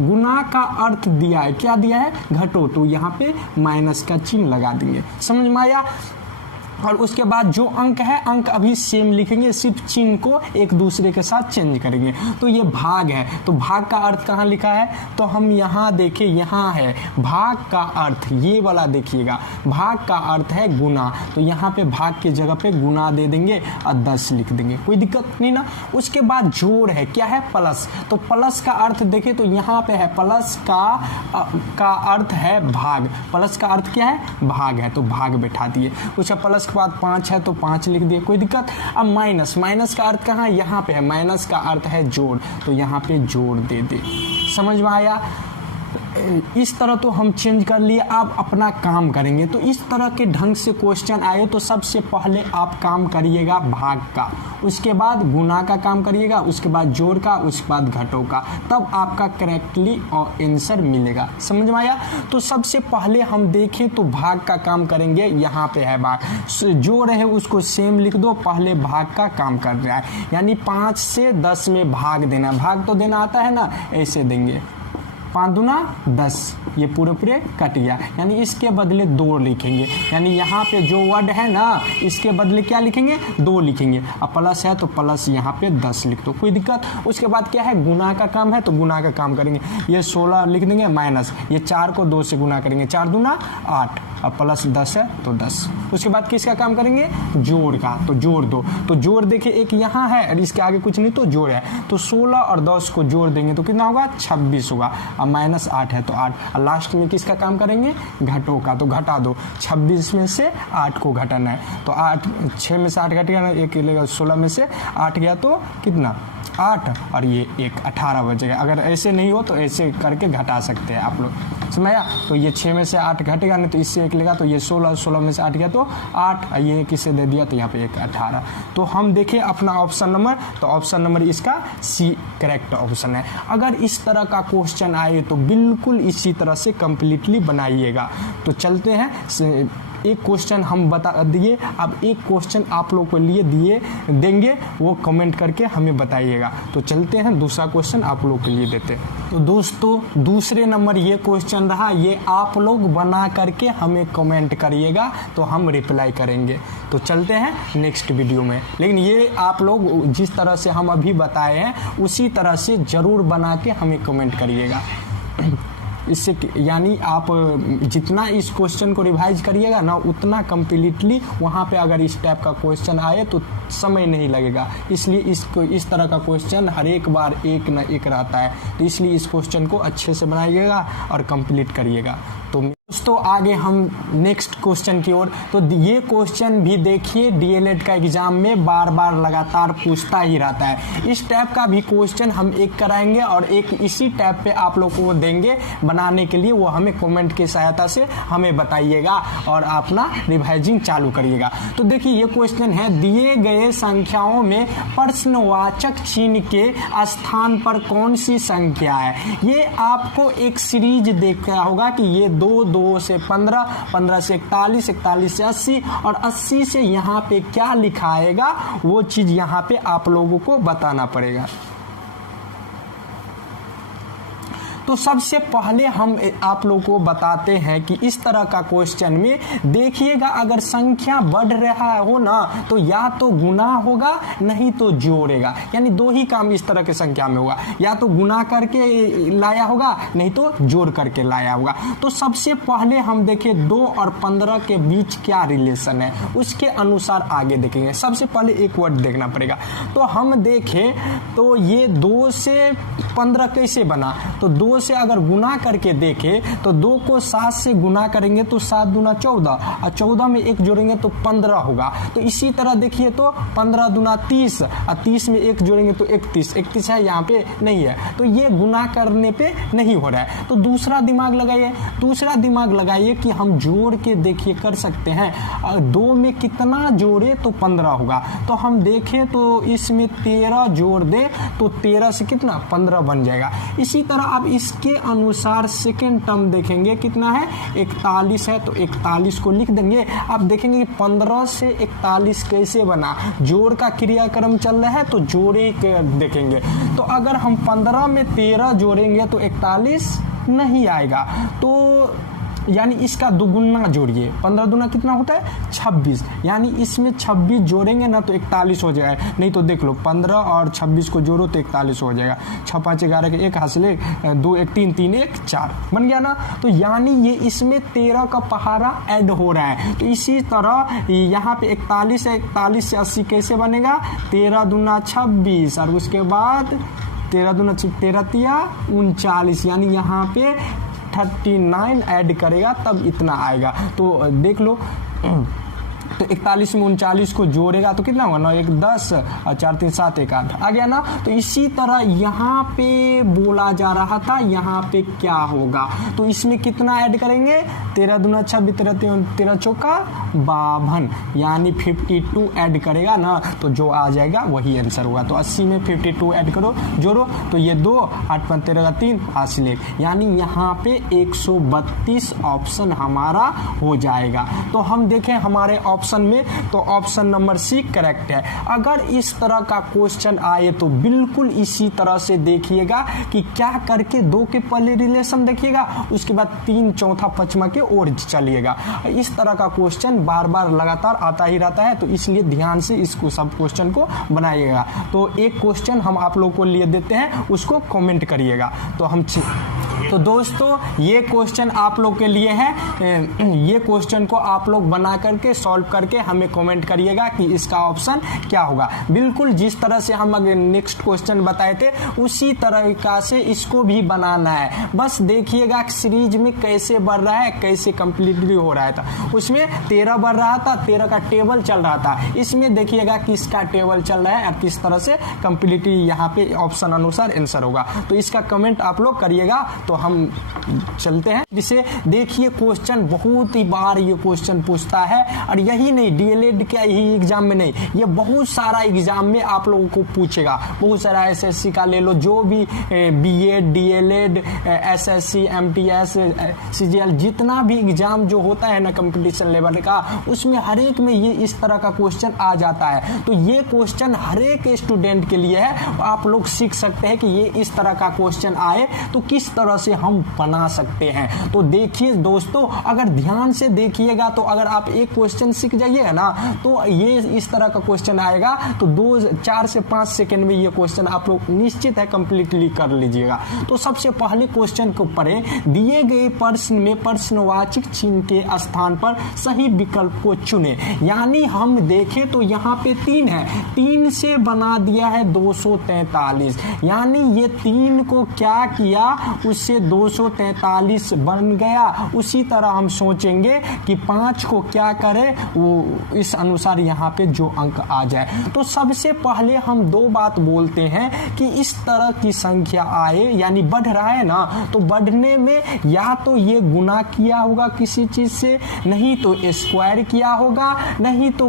गुना का अर्थ दिया है, क्या दिया है, घटो, तो यहाँ पे माइनस का चिन्ह लगा देंगे। समझ में आया। और उसके बाद जो अंक है, अंक अभी सेम लिखेंगे, सिर्फ चिन्ह को एक दूसरे के साथ चेंज करेंगे। तो ये भाग है, तो भाग का अर्थ कहाँ लिखा है, तो हम यहाँ देखें, यहाँ है भाग का अर्थ, ये वाला देखिएगा, भाग का अर्थ है गुना। तो यहाँ पे भाग की जगह पे गुना दे देंगे और 10 लिख देंगे, कोई दिक्कत नहीं ना। उसके बाद जोड़ है, क्या है, प्लस। तो प्लस का अर्थ देखें तो यहाँ पे है प्लस का अर्थ है भाग, प्लस का अर्थ क्या है, भाग है, तो भाग बैठा दिए। उसका प्लस के बाद 5 है तो 5 लिख दिए, कोई दिक्कत। अब माइनस का अर्थ कहाँ है, यहाँ पे है, माइनस का अर्थ है जोड़, तो यहाँ पे जोड़ दे दे। समझ में आया। इस तरह तो हम चेंज कर लिए, आप अपना काम करेंगे। तो इस तरह के ढंग से क्वेश्चन आए तो सबसे पहले आप काम करिएगा भाग का, उसके बाद गुना का काम करिएगा, उसके बाद जोड़ का, उसके बाद घटों का, तब आपका करेक्टली आंसर मिलेगा। समझ में आया। तो सबसे पहले हम देखें तो भाग का काम करेंगे, यहाँ पे है भाग, जो रहे उसको सेम लिख दो, पहले भाग का काम कर रहा है, यानी 5 से 10 में भाग देना, भाग तो देना आता है ना, ऐसे देंगे, 5 दूना 10, ये पूरे कट गया, यानी इसके बदले 2 लिखेंगे, यानी यहाँ पे जो वर्ड है ना इसके बदले क्या लिखेंगे, 2 लिखेंगे। अब प्लस है तो प्लस यहाँ पे 10 लिख दो, कोई दिक्कत। उसके बाद क्या है, गुना का काम है, तो गुना का काम करेंगे, ये 16 लिख देंगे माइनस, ये 4 को 2 से गुना करेंगे, 4 दूना 8, अब प्लस 10 है तो 10। उसके बाद किसका काम करेंगे, जोड़ का, तो जोड़ दो। तो जोड़ देखिए एक यहाँ है और इसके आगे कुछ नहीं तो जोड़ है, तो 16 और 10 को जोड़ देंगे तो कितना होगा, 26 होगा। अब माइनस 8 है तो 8, और लास्ट में किसका काम करेंगे, घटों का, तो घटा दो, 26 में से 8 को घटाना है, तो 8, 6 में से 8 घट गया ना, 1 लेगा, 16 में से 8 गया तो कितना, 8, और ये 1, 18 बचेगा। अगर ऐसे नहीं हो तो ऐसे करके घटा सकते हैं आप लोग, समझा। तो ये 6 में से 8 घटेगा नहीं तो इससे 1 लेगा, तो ये 16 में से 8 गया तो 8, ये किसे दे दिया, तो यहाँ पे 1, 18। तो हम देखें अपना ऑप्शन नंबर, तो ऑप्शन नंबर इसका सी करेक्ट ऑप्शन है। अगर इस तरह का क्वेश्चन आए तो बिल्कुल इसी तरह से कंप्लीटली बनाइएगा। तो चलते हैं, एक क्वेश्चन हम बता दिए, अब एक क्वेश्चन आप लोग को लिए देंगे, वो कमेंट करके हमें बताइएगा। तो चलते हैं, दूसरा क्वेश्चन आप लोग के लिए देते हैं। तो दोस्तों दूसरे नंबर ये क्वेश्चन रहा, ये आप लोग बना करके हमें कमेंट करिएगा तो हम रिप्लाई करेंगे। तो चलते हैं नेक्स्ट वीडियो में, लेकिन ये आप लोग जिस तरह से हम अभी बताए हैं उसी तरह से ज़रूर बना के हमें कमेंट करिएगा। इससे यानी आप जितना इस क्वेश्चन को रिवाइज करिएगा ना, उतना कम्प्लीटली वहाँ पे अगर इस टाइप का क्वेश्चन आए तो समय नहीं लगेगा। इसलिए इसको इस तरह का क्वेश्चन हर एक बार एक न एक रहता है, तो इसलिए इस क्वेश्चन को अच्छे से बनाइएगा और कंप्लीट करिएगा। तो दोस्तों आगे हम नेक्स्ट क्वेश्चन की ओर। तो ये क्वेश्चन भी देखिए, डीएलएड का एग्जाम में बार बार लगातार पूछता ही रहता है। इस टाइप का भी क्वेश्चन हम एक कराएंगे और एक इसी टाइप पे आप लोगों को देंगे बनाने के लिए, वो हमें कमेंट की सहायता से हमें बताइएगा और अपना रिवाइजिंग चालू करिएगा। तो देखिए ये क्वेश्चन है, दिए गए संख्याओं में प्रश्नवाचक चिन्ह के स्थान पर कौन सी संख्या है। ये आपको एक सीरीज देखना होगा कि ये 2 2 2 से 15, 15 से 41, 41 से 80 और 80 से यहाँ पे क्या लिखा आएगा वो चीज यहाँ पे आप लोगों को बताना पड़ेगा। तो सबसे पहले हम आप लोगों को बताते हैं कि इस तरह का क्वेश्चन में देखिएगा, अगर संख्या बढ़ रहा हो ना तो या तो गुना होगा नहीं तो जोड़ेगा, यानी दो ही काम इस तरह के संख्या में होगा, या तो गुना करके लाया होगा नहीं तो जोड़ करके लाया होगा। तो सबसे पहले हम देखें 2 और 15 के बीच क्या रिलेशन है, उसके अनुसार आगे देखेंगे। सबसे पहले एक वर्ड देखना पड़ेगा। तो हम देखें तो ये 2 से 15 कैसे बना, तो 2 से अगर गुना करके देखें तो 2 को 7 से गुना करेंगे तो 7 दूना 14 और 14 में 1 जोड़ेंगे तो 15 होगा। तो इसी तरह देखिए तो 15 दूना 30 और 30 में 1 जोड़ेंगे तो 31, 31 है यहाँ पे नहीं है, तो ये गुना करने पे नहीं हो रहा है। तो दूसरा दिमाग लगाइए, दूसरा दिमाग लगाइए कि हम जोड़ के देखिए कर सकते हैं, 2 में कितना जोड़े तो 15 होगा। तो हम देखें तो इसमें 13 जोड़ दे तो 13 से कितना 15 बन जाएगा। इसी तरह अब इसके अनुसार सेकेंड टर्म देखेंगे कितना है 41 है, तो 41 को लिख देंगे। अब देखेंगे कि 15 से 41 कैसे बना, जोड़ का क्रियाक्रम चल रहा है तो जोड़े देखेंगे। तो अगर हम 15 में 13 जोड़ेंगे तो 41 नहीं आएगा, तो यानी इसका दुगुना जोड़िए, 15 दूना कितना होता है 26, यानी इसमें 26 जोड़ेंगे ना तो 41 हो जाएगा। नहीं तो देख लो 15 और 26 को जोड़ो तो 41 हो जाएगा। 6 5 11 के 1 हासिल 2 1 3 3 1 4 बन गया ना। तो यानी ये इसमें 13 का पहाड़ा ऐड हो रहा है। तो इसी तरह यहाँ पे 41 है, 41 से 80 कैसे बनेगा, 13 दूना 26 और उसके बाद 13 दूना 13 तिया 39, यानी यहाँ पे 39 ऐड करेगा तब इतना आएगा। तो देख लो तो 41 में 39 को जोड़ेगा तो कितना होगा 9 1 10 और 4 3 7 1 8 आ गया ना। तो इसी तरह यहाँ पे बोला जा रहा था यहाँ पे क्या होगा, तो इसमें कितना ऐड करेंगे 13 दूना 26 13 चौका 52, यानी 52 ऐड करेगा ना, तो जो आ जाएगा वही आंसर होगा। तो 80 में 52 ऐड करो जोड़ो तो ये 2 8 5 13 का 3 हासिल 1, यानी यहाँ पे 132 ऑप्शन हमारा हो जाएगा। तो हम देखें हमारे ऑप्शन में, तो ऑप्शन नंबर सी करेक्ट है। अगर इस तरह का क्वेश्चन आए तो बिल्कुल इसी तरह से देखिएगा कि क्या करके 2 के पहले रिलेशन देखिएगा, उसके बाद 3 चौथा पचमा के ओर चलिएगा। इस तरह का क्वेश्चन बार बार लगातार आता ही रहता है, तो इसलिए ध्यान से इसको सब क्वेश्चन को बनाइएगा। तो एक क्वेश्चन हम आप लोगों को लिए देते हैं, उसको कमेंट करिएगा। तो दोस्तों ये क्वेश्चन आप लोग के लिए है, ये क्वेश्चन को आप लोग बना करके सॉल्व करके हमें कमेंट करिएगा कि इसका ऑप्शन क्या होगा। बिल्कुल जिस तरह से हम अगर नेक्स्ट क्वेश्चन बताए थे उसी तरीका से इसको भी बनाना है। बस देखिएगा सीरीज में कैसे बढ़ रहा है, कैसे कंप्लीटली हो रहा था। उसमें 13 बढ़ रहा था, 13 का टेबल चल रहा था, इसमें देखिएगा किसका टेबल चल रहा है और किस तरह से कंप्लीटली यहाँ पे ऑप्शन अनुसार आंसर होगा। तो इसका कमेंट आप लोग करिएगा। तो हम चलते हैं, जिसे देखिए क्वेश्चन बहुत ही बार ये क्वेश्चन पूछता है, और यही नहीं डीएलएड के ही एग्जाम में नहीं, ये बहुत सारा एग्जाम में आप लोगों को पूछेगा। बहुत सारा एसएससी का ले लो, जो भी BEd DElEd SSC MTS CGL जितना भी एग्जाम जो होता है ना कंपटीशन लेवल का, उसमें हर एक में ये इस तरह का क्वेश्चन आ जाता है। तो ये क्वेश्चन हर एक स्टूडेंट के लिए है, आप लोग सीख सकते हैं कि ये इस तरह का क्वेश्चन आए तो किस तरह से हम बना सकते हैं। तो देखिए दोस्तों, अगर ध्यान से देखिएगा तो अगर आप एक क्वेश्चन सीख जाइएगा ना तो ये इस तरह का क्वेश्चन आएगा, तो 4 से 5 सेकंड में ये क्वेश्चन आप लोग निश्चित है कंप्लीटली कर लीजिएगा। तो सबसे पहले क्वेश्चन को पढ़ें। दिए गए प्रश्न में प्रश्नवाचक चिन्ह के स्थान पर सही विकल्प को चुने। यानी हम देखें तो यहाँ पे 3 है, 3 से बना दिया है 243, यानी ये 3 को क्या किया उससे 243 बन गया। उसी तरह हम सोचेंगे कि 5 को क्या करें, वो इस अनुसार यहाँ पे जो अंक आ जाए। तो सबसे पहले हम 2 बात बोलते हैं कि इस तरह की संख्या आए यानी बढ़ रहा है ना, तो बढ़ने में या तो ये गुना किया होगा किसी चीज से, नहीं तो स्क्वायर किया होगा, नहीं तो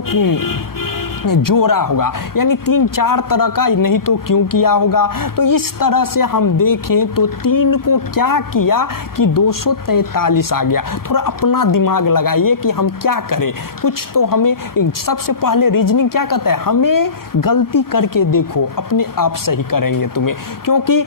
जोड़ा होगा, यानी 3-4 तरह का, नहीं तो क्यों किया होगा। तो इस तरह से हम देखें तो 3 को क्या किया कि 243 आ गया। थोड़ा अपना दिमाग लगाइए कि हम क्या करें, कुछ तो हमें सबसे पहले रीजनिंग क्या कहता है, हमें गलती करके देखो, अपने आप सही करेंगे तुम्हें, क्योंकि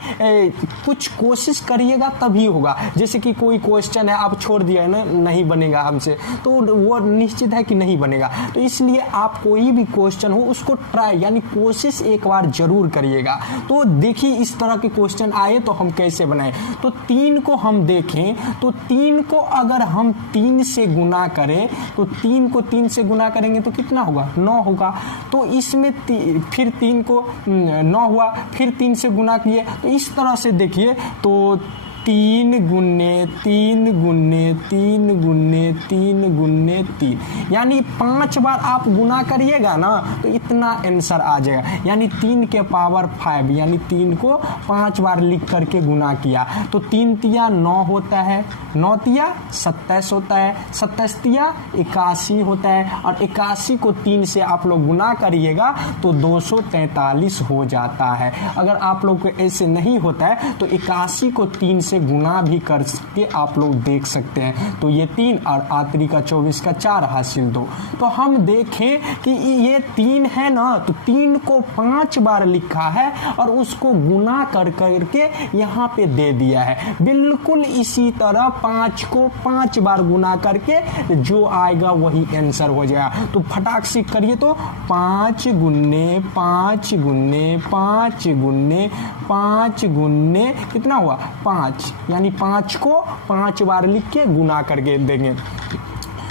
कुछ कोशिश करिएगा तभी होगा। जैसे कि कोई क्वेश्चन है आप छोड़ दिया है ना, नहीं बनेगा हमसे, तो वो निश्चित है कि नहीं बनेगा। तो इसलिए आप कोई भी क्वेश्चन हो उसको ट्राई यानी कोशिश एक बार जरूर करिएगा। तो देखिए इस तरह के क्वेश्चन आए तो हम कैसे बनाएं। तो 3 को हम देखें तो 3 को अगर हम 3 से गुना करें तो 3 को 3 से गुना करेंगे तो कितना होगा, 9 होगा। तो इसमें फिर 3 को 9 हुआ, फिर 3 से गुना किए, तो इस तरह से देखिए तो 3 गुने 3 गुने 3 गुने 3 गुने 3, यानी 5 बार आप गुना करिएगा ना तो इतना आंसर आ जाएगा, यानी 3 के पावर 5, यानी 3 को 5 बार लिख करके गुना किया तो 3 तिया 9 होता है, 9 तिया 27 होता है, 27 तिया 81 होता है, और 81 को 3 से आप लोग गुना करिएगा तो 243 हो जाता है। अगर आप लोग को ऐसे नहीं होता है तो 81 को 3 से गुना भी करके आप लोग देख सकते हैं। तो ये 3 और आखिरी का 24 का 4 हासिल 2। तो हम देखें कि ये 3 है ना, तो 3 को 5 बार लिखा है और उसको गुना कर करके यहाँ पे दे दिया है। बिल्कुल इसी तरह 5 को 5 बार गुना करके जो आएगा वही आंसर हो जाएगा। तो फटाक से करिए तो 5 गुने 5 गुने 5 गुने 5 गुने कितना हुआ 5, यानी 5 को 5 बार लिख के गुना करके देंगे।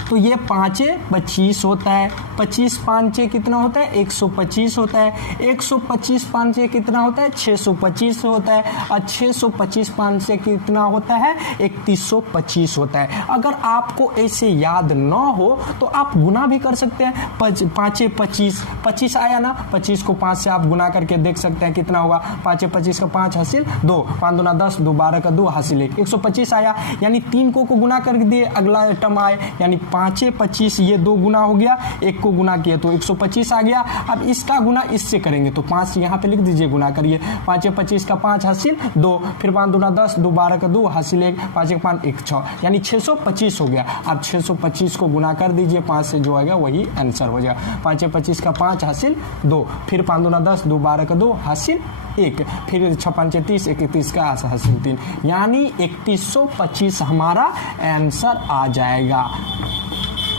तो ये 5 25 होता है, 25 5 कितना होता है 125 होता है, 125 5 कितना होता है 625 होता है, और 625 5 कितना होता है 3125 होता है। अगर आपको ऐसे याद ना हो तो आप गुना भी कर सकते हैं। 5 25 25 आया ना, 25 को 5 से आप गुना करके देख सकते हैं कितना होगा, 5 25 का 5 हासिल 2, 5 दूना 10, 2 12 का 2 हासिल 1, 125 आया। यानी 3 को गुना कर दिए, अगला आइटम आए, यानी 5 25 ये 2 गुना हो गया, 1 को गुना किया तो 125 आ गया। अब इसका गुना इससे करेंगे तो 5 यहाँ पे लिख दीजिए, गुना करिए, 5 25 का 5 हासिल 2, फिर 5 दूना 10, 2 12 का 2 हासिल 1, 5 1 5 1 6, यानी 625 हो गया। अब 625 को गुना कर दीजिए 5 से, जो आएगा वही आंसर हो जाएगा। 5 25 का 5 हासिल 2, फिर 5 दूना 10, 2 12 का 2 हासिल 1, फिर 6 5 30, 31 का हासिल 3, यानी 3125 हमारा आंसर आ जाएगा।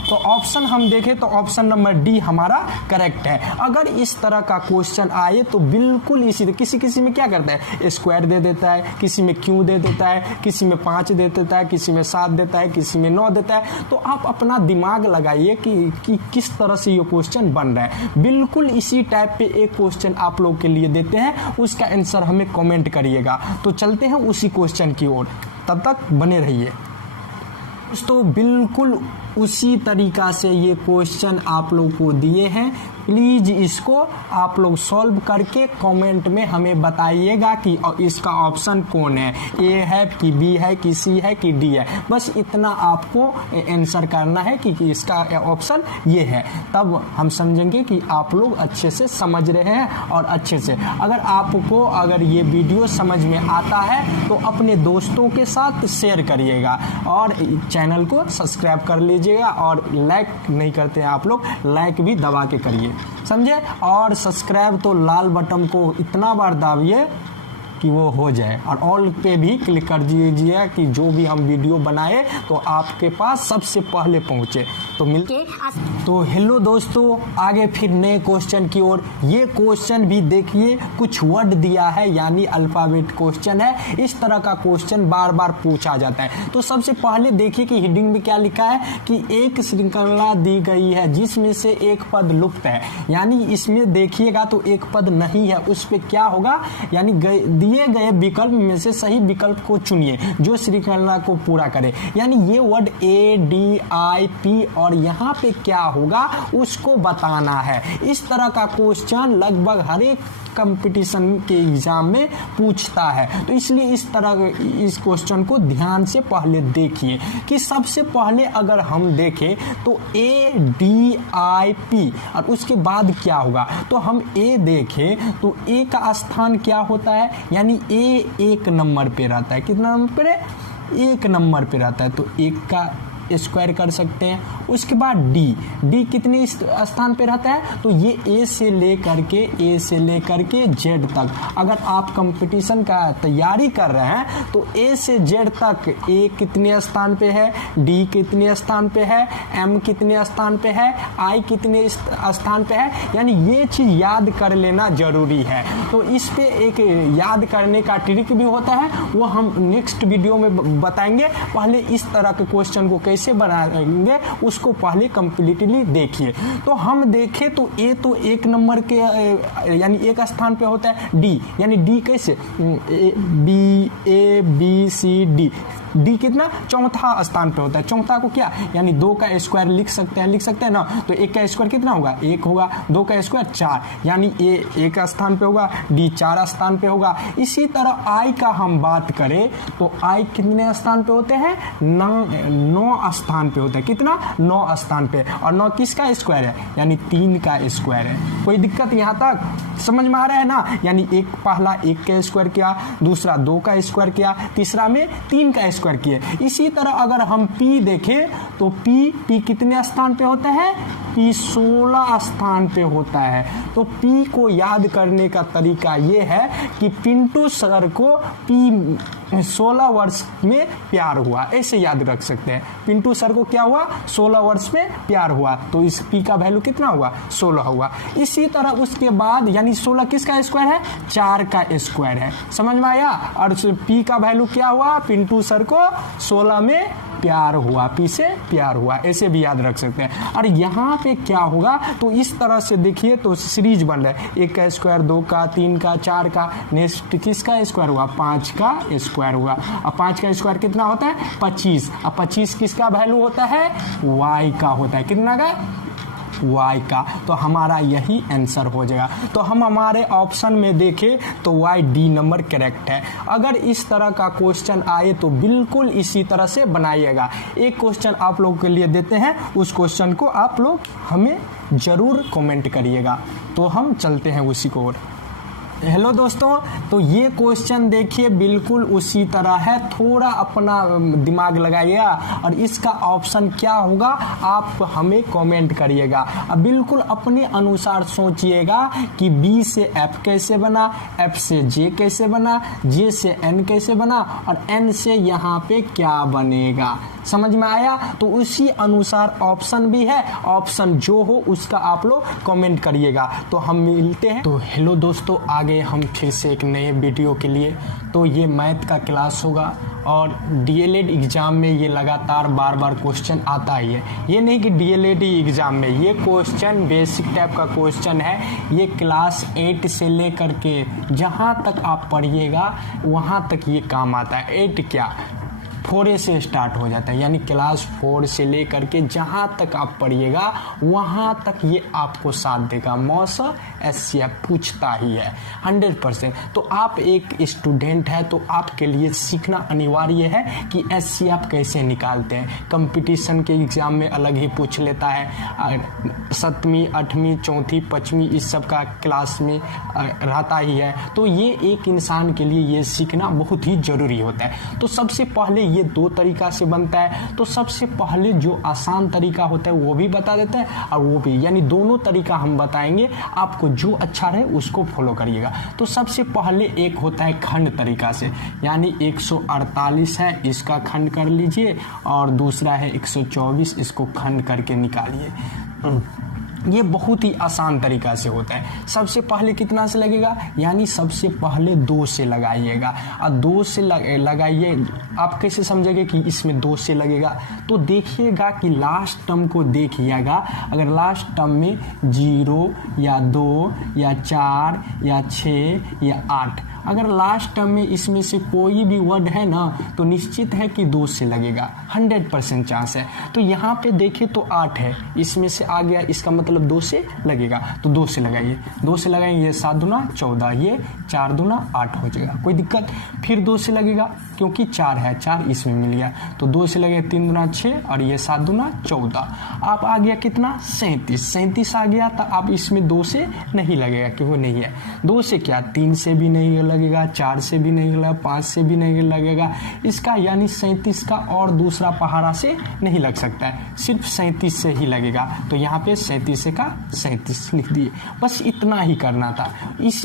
तो ऑप्शन हम देखें तो ऑप्शन नंबर डी हमारा करेक्ट है। अगर इस तरह का क्वेश्चन आए तो बिल्कुल इसी, किसी में क्या करता है स्क्वायर दे देता है, किसी में क्यों दे देता है, किसी में 5 दे देता है, किसी में 7 देता है, किसी में 9 देता है। तो आप अपना दिमाग लगाइए कि किस तरह से ये क्वेश्चन बन रहा है। बिल्कुल इसी टाइप पे एक क्वेश्चन आप लोग के लिए देते हैं, उसका आंसर हमें कमेंट करिएगा। तो चलते हैं उसी क्वेश्चन की ओर, तब तक बने रहिए। तो बिल्कुल उसी तरीका से ये क्वेश्चन आप लोग को दिए हैं, प्लीज़ इसको आप लोग सॉल्व करके कमेंट में हमें बताइएगा कि इसका ऑप्शन कौन है, ए है कि बी है कि सी है कि डी है। बस इतना आपको आंसर करना है कि इसका ऑप्शन ये है, तब हम समझेंगे कि आप लोग अच्छे से समझ रहे हैं। और अच्छे से अगर ये वीडियो समझ में आता है तो अपने दोस्तों के साथ शेयर करिएगा और चैनल को सब्सक्राइब कर लीजिएगा, और लाइक नहीं करते हैं आप लोग, लाइक भी दबा के करिए, समझे। और सब्सक्राइब तो लाल बटन को इतना बार दाबिए कि वो हो जाए, और ऑल पे भी क्लिक कर दीजिए कि जो भी हम वीडियो बनाए तो आपके पास सबसे पहले पहुंचे। तो मिलते तो हेलो दोस्तों, आगे फिर नए क्वेश्चन की ओर। ये क्वेश्चन भी देखिए, कुछ वर्ड दिया है यानी अल्फाबेट क्वेश्चन है। इस तरह का क्वेश्चन बार बार पूछा जाता है। तो सबसे पहले देखिए कि हेडिंग में क्या लिखा है कि एक श्रृंखला दी गई है जिसमें से एक पद लुप्त है, यानी इसमें देखिएगा तो एक पद नहीं है, उस पर क्या होगा, यानी दिए गए विकल्प में से सही विकल्प को चुनिए जो श्रृंखला को पूरा करे। यानी ये word A D I P और और यहाँ पे क्या होगा उसको बताना है। इस तरह का क्वेश्चन लगभग हर एक कंपटीशन के एग्जाम में पूछता है। तो इसलिए इस तरह इस क्वेश्चन को ध्यान से पहले देखिए कि सबसे पहले अगर हम देखें तो ADIP और उसके बाद क्या होगा। तो हम A देखें तो A का स्थान क्या होता है, यानी A 1 नंबर पे रहता है। कितना नंबर पे? 1 नंबर पे रहता है, तो 1 का स्क्वायर कर सकते हैं। उसके बाद डी कितने स्थान पे रहता है, तो ये ए से लेकर के जेड तक। अगर आप कंपटीशन का तैयारी कर रहे हैं तो ए से जेड तक ए कितने स्थान पे है, डी कितने स्थान पे है, एम कितने स्थान पे है, आई कितने स्थान पे है, यानी ये चीज याद कर लेना जरूरी है। तो इस पे एक याद करने का ट्रिक भी होता है, वो हम नेक्स्ट वीडियो में बताएंगे। पहले इस तरह के क्वेश्चन को कैसे बनाएंगे उसको पहले कंप्लीटली देखिए। तो हम देखें तो ए तो 1 नंबर के यानी एक स्थान पे होता है। डी यानी डी कैसे, ए बी सी डी कितना? चौथा स्थान पे होता है। चौथा को क्या, यानी 2 का स्क्वायर लिख सकते हैं ना। तो 1 का स्क्वायर कितना होगा? 1 होगा। 2 का स्क्वायर 4, यानी ए 1 स्थान पे होगा, डी 4 स्थान पे होगा। इसी तरह आई का हम बात करें तो आई कितने स्थान पे होते हैं? 9 स्थान पे होता है। कितना? 9 स्थान पे। और 9 किसका स्क्वायर है, यानी 3 का स्क्वायर है। कोई दिक्कत यहाँ तक समझ में आ रहा है ना? यानी पहला 1 का स्क्वायर किया, दूसरा 2 का स्क्वायर किया, तीसरा में 3 का स्क्वायर किए। इसी तरह अगर हम P देखें तो P कितने स्थान पे होता है? P 16 स्थान पे होता है। तो P को याद करने का तरीका ये है कि पिंटू सर को P 16 वर्ष में प्यार हुआ, ऐसे याद रख सकते हैं। पिंटू सर को क्या हुआ? 16 वर्ष में प्यार हुआ, तो इस P का वैल्यू कितना हुआ? 16 हुआ। इसी तरह उसके बाद यानी 16 किसका स्क्वायर है? 4 का स्क्वायर है। समझ में आया? और P का वैल्यू क्या हुआ? पिंटू सर को 16 में प्यार हुआ, P से प्यार हुआ, ऐसे भी याद रख सकते हैं। और यहाँ पे क्या होगा, तो इस तरह से देखिए तो सीरीज बन रहा है। 1 का स्क्वायर, 2 का, 3 का, 4 का, नेक्स्ट किसका स्क्वायर हुआ? 5 का स्क्वायर हुआ। अब 5 का स्क्वायर कितना होता है? 25। अब 25 किसका वैल्यू होता है? Y का होता है। कितना का? Y का। तो हमारा यही आंसर हो जाएगा। तो हम हमारे ऑप्शन में देखें तो Y D नंबर करेक्ट है। अगर इस तरह का क्वेश्चन आए तो बिल्कुल इसी तरह से बनाइएगा। एक क्वेश्चन आप लोगों के लिए देते हैं, उस क्वेश्चन को आप लोग हमें जरूर कमेंट करिएगा। तो हम चलते हैं उसी को ओर। हेलो दोस्तों, तो ये क्वेश्चन देखिए बिल्कुल उसी तरह है। थोड़ा अपना दिमाग लगाइएगा और इसका ऑप्शन क्या होगा आप हमें कमेंट करिएगा। अब बिल्कुल अपने अनुसार सोचिएगा कि B से F कैसे बना, F से J कैसे बना, J से N कैसे बना और N से यहाँ पे क्या बनेगा। समझ में आया? तो उसी अनुसार ऑप्शन भी है, ऑप्शन जो हो उसका आप लोग कमेंट करिएगा। तो हम मिलते हैं। तो हेलो दोस्तों, आगे हम फिर से एक नए वीडियो के लिए। तो ये मैथ का क्लास होगा और DLED एग्ज़ाम में ये लगातार बार बार क्वेश्चन आता ही है। ये नहीं कि DLED एग्ज़ाम में, ये क्वेश्चन बेसिक टाइप का क्वेश्चन है। ये क्लास 8 से लेकर के जहाँ तक आप पढ़िएगा वहाँ तक ये काम आता है। 8 क्या 4 से स्टार्ट हो जाता है, यानी क्लास 4 से लेकर के जहाँ तक आप पढ़िएगा वहाँ तक ये आपको साथ देगा। मौसा SCF पूछता ही है 100%। तो आप एक स्टूडेंट है तो आपके लिए सीखना अनिवार्य है कि SCF कैसे निकालते हैं। कंपटीशन के एग्ज़ाम में अलग ही पूछ लेता है, 7वीं 8वीं 4वीं 5वीं इस सब का क्लास में रहता ही है। तो ये एक इंसान के लिए ये सीखना बहुत ही ज़रूरी होता है। तो सबसे पहले ये 2 तरीका से बनता है। तो सबसे पहले जो आसान तरीका होता है वो भी बता देते हैं और वो भी, यानी दोनों तरीका हम बताएंगे। आपको जो अच्छा रहे उसको फॉलो करिएगा। तो सबसे पहले एक होता है खंड तरीका से, यानी 148 है इसका खंड कर लीजिए और दूसरा है 124, इसको खंड करके निकालिए। ये बहुत ही आसान तरीका से होता है। सबसे पहले कितना से लगेगा, यानी सबसे पहले 2 से लगाइएगा, और 2 से लगाइए। आप कैसे समझेंगे कि इसमें 2 से लगेगा, तो देखिएगा कि लास्ट टर्म को देखिएगा। अगर लास्ट टर्म में 0 या 2 या 4 या 6 या 8, अगर लास्ट टर्म में इसमें से कोई भी वर्ड है ना, तो निश्चित है कि 2 से लगेगा, 100% चांस है। तो यहाँ पे देखें तो 8 है, इसमें से आ गया, इसका मतलब 2 से लगेगा, तो 2 से लगाइए। 2 से लगाएंगे, ये 7 दूना 14, ये 4 दूना 8 हो जाएगा, कोई दिक्कत। फिर 2 से लगेगा, क्योंकि 4 है, 4 इसमें मिल गया, तो 2 से लगेगा, 3 दूना 6, और ये 7 दूना 14। आप आ गया कितना, 37 आ गया। तो आप इसमें 2 से नहीं लगेगा, क्योंकि नहीं है। 2 से क्या, 3 से भी नहीं लगेगा, 4 से भी नहीं लगेगा, 5 से भी नहीं लगेगा इसका, यानी 37 का और दूसरा पहाड़ा से नहीं लग सकता है, सिर्फ 37 से ही लगेगा। तो यहाँ पे 37 का 37 लिख दिए। बस इतना ही करना था।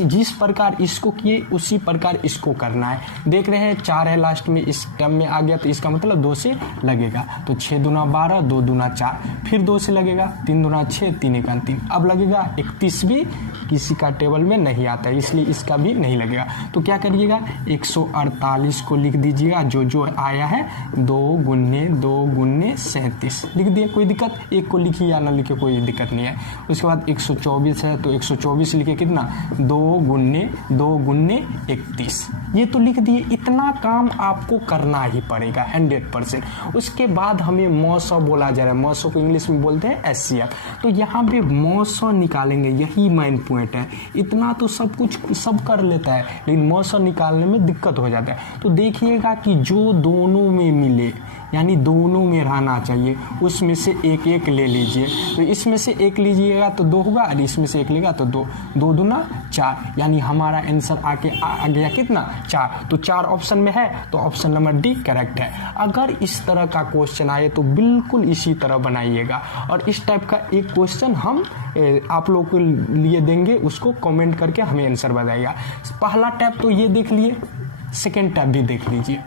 जिस प्रकार इसको किए उसी प्रकार इसको करना है। देख रहे हैं 4 है लास्ट में, इस टर्म में आ गया, तो इसका मतलब 2 से लगेगा। तो 6 दूना 12, 2 दूना 4, फिर 2 से लगेगा, 3 दूना 6, 3 एका 3। अब लगेगा 31 भी किसी का टेबल में नहीं आता है, इसलिए इसका भी नहीं लगेगा। तो क्या करिएगा, 148 को लिख दीजिएगा, जो आया है 2 गुने 2 गुने 37 लिख दिए, कोई दिक्कत। एक को लिखिए या ना लिखे, कोई दिक्कत नहीं है। उसके बाद 124 है, तो 124 लिखे कितना, 2 गुने 2 गुने 31, ये तो लिख दिए। इतना काम आपको करना ही पड़ेगा 100%। उसके बाद हमें मौसौ बोला जा रहा है, मौसौ को इंग्लिश में बोलते हैं SCF। तो यहाँ पे मौसौ निकालेंगे, यही मेन पॉइंट है। इतना तो सब कुछ सब कर लेता है, लेकिन मौसौ निकालने में दिक्कत हो जाता है। तो देखिएगा कि जो दोनों में मिले, यानी दोनों में रहना चाहिए, उसमें से एक एक ले लीजिए। तो इसमें से एक लीजिएगा तो 2 होगा, और इसमें से एक लेगा तो 2, 2 दूना 4, यानी हमारा आंसर आके आ गया कितना, 4। तो 4 ऑप्शन में है, तो ऑप्शन नंबर डी करेक्ट है। अगर इस तरह का क्वेश्चन आए तो बिल्कुल इसी तरह बनाइएगा। और इस टाइप का एक क्वेश्चन हम आप लोगों के लिए देंगे, उसको कमेंट करके हमें आंसर बताइएगा। पहला टैप तो ये देख लिए, सेकेंड टैप भी देख लीजिए।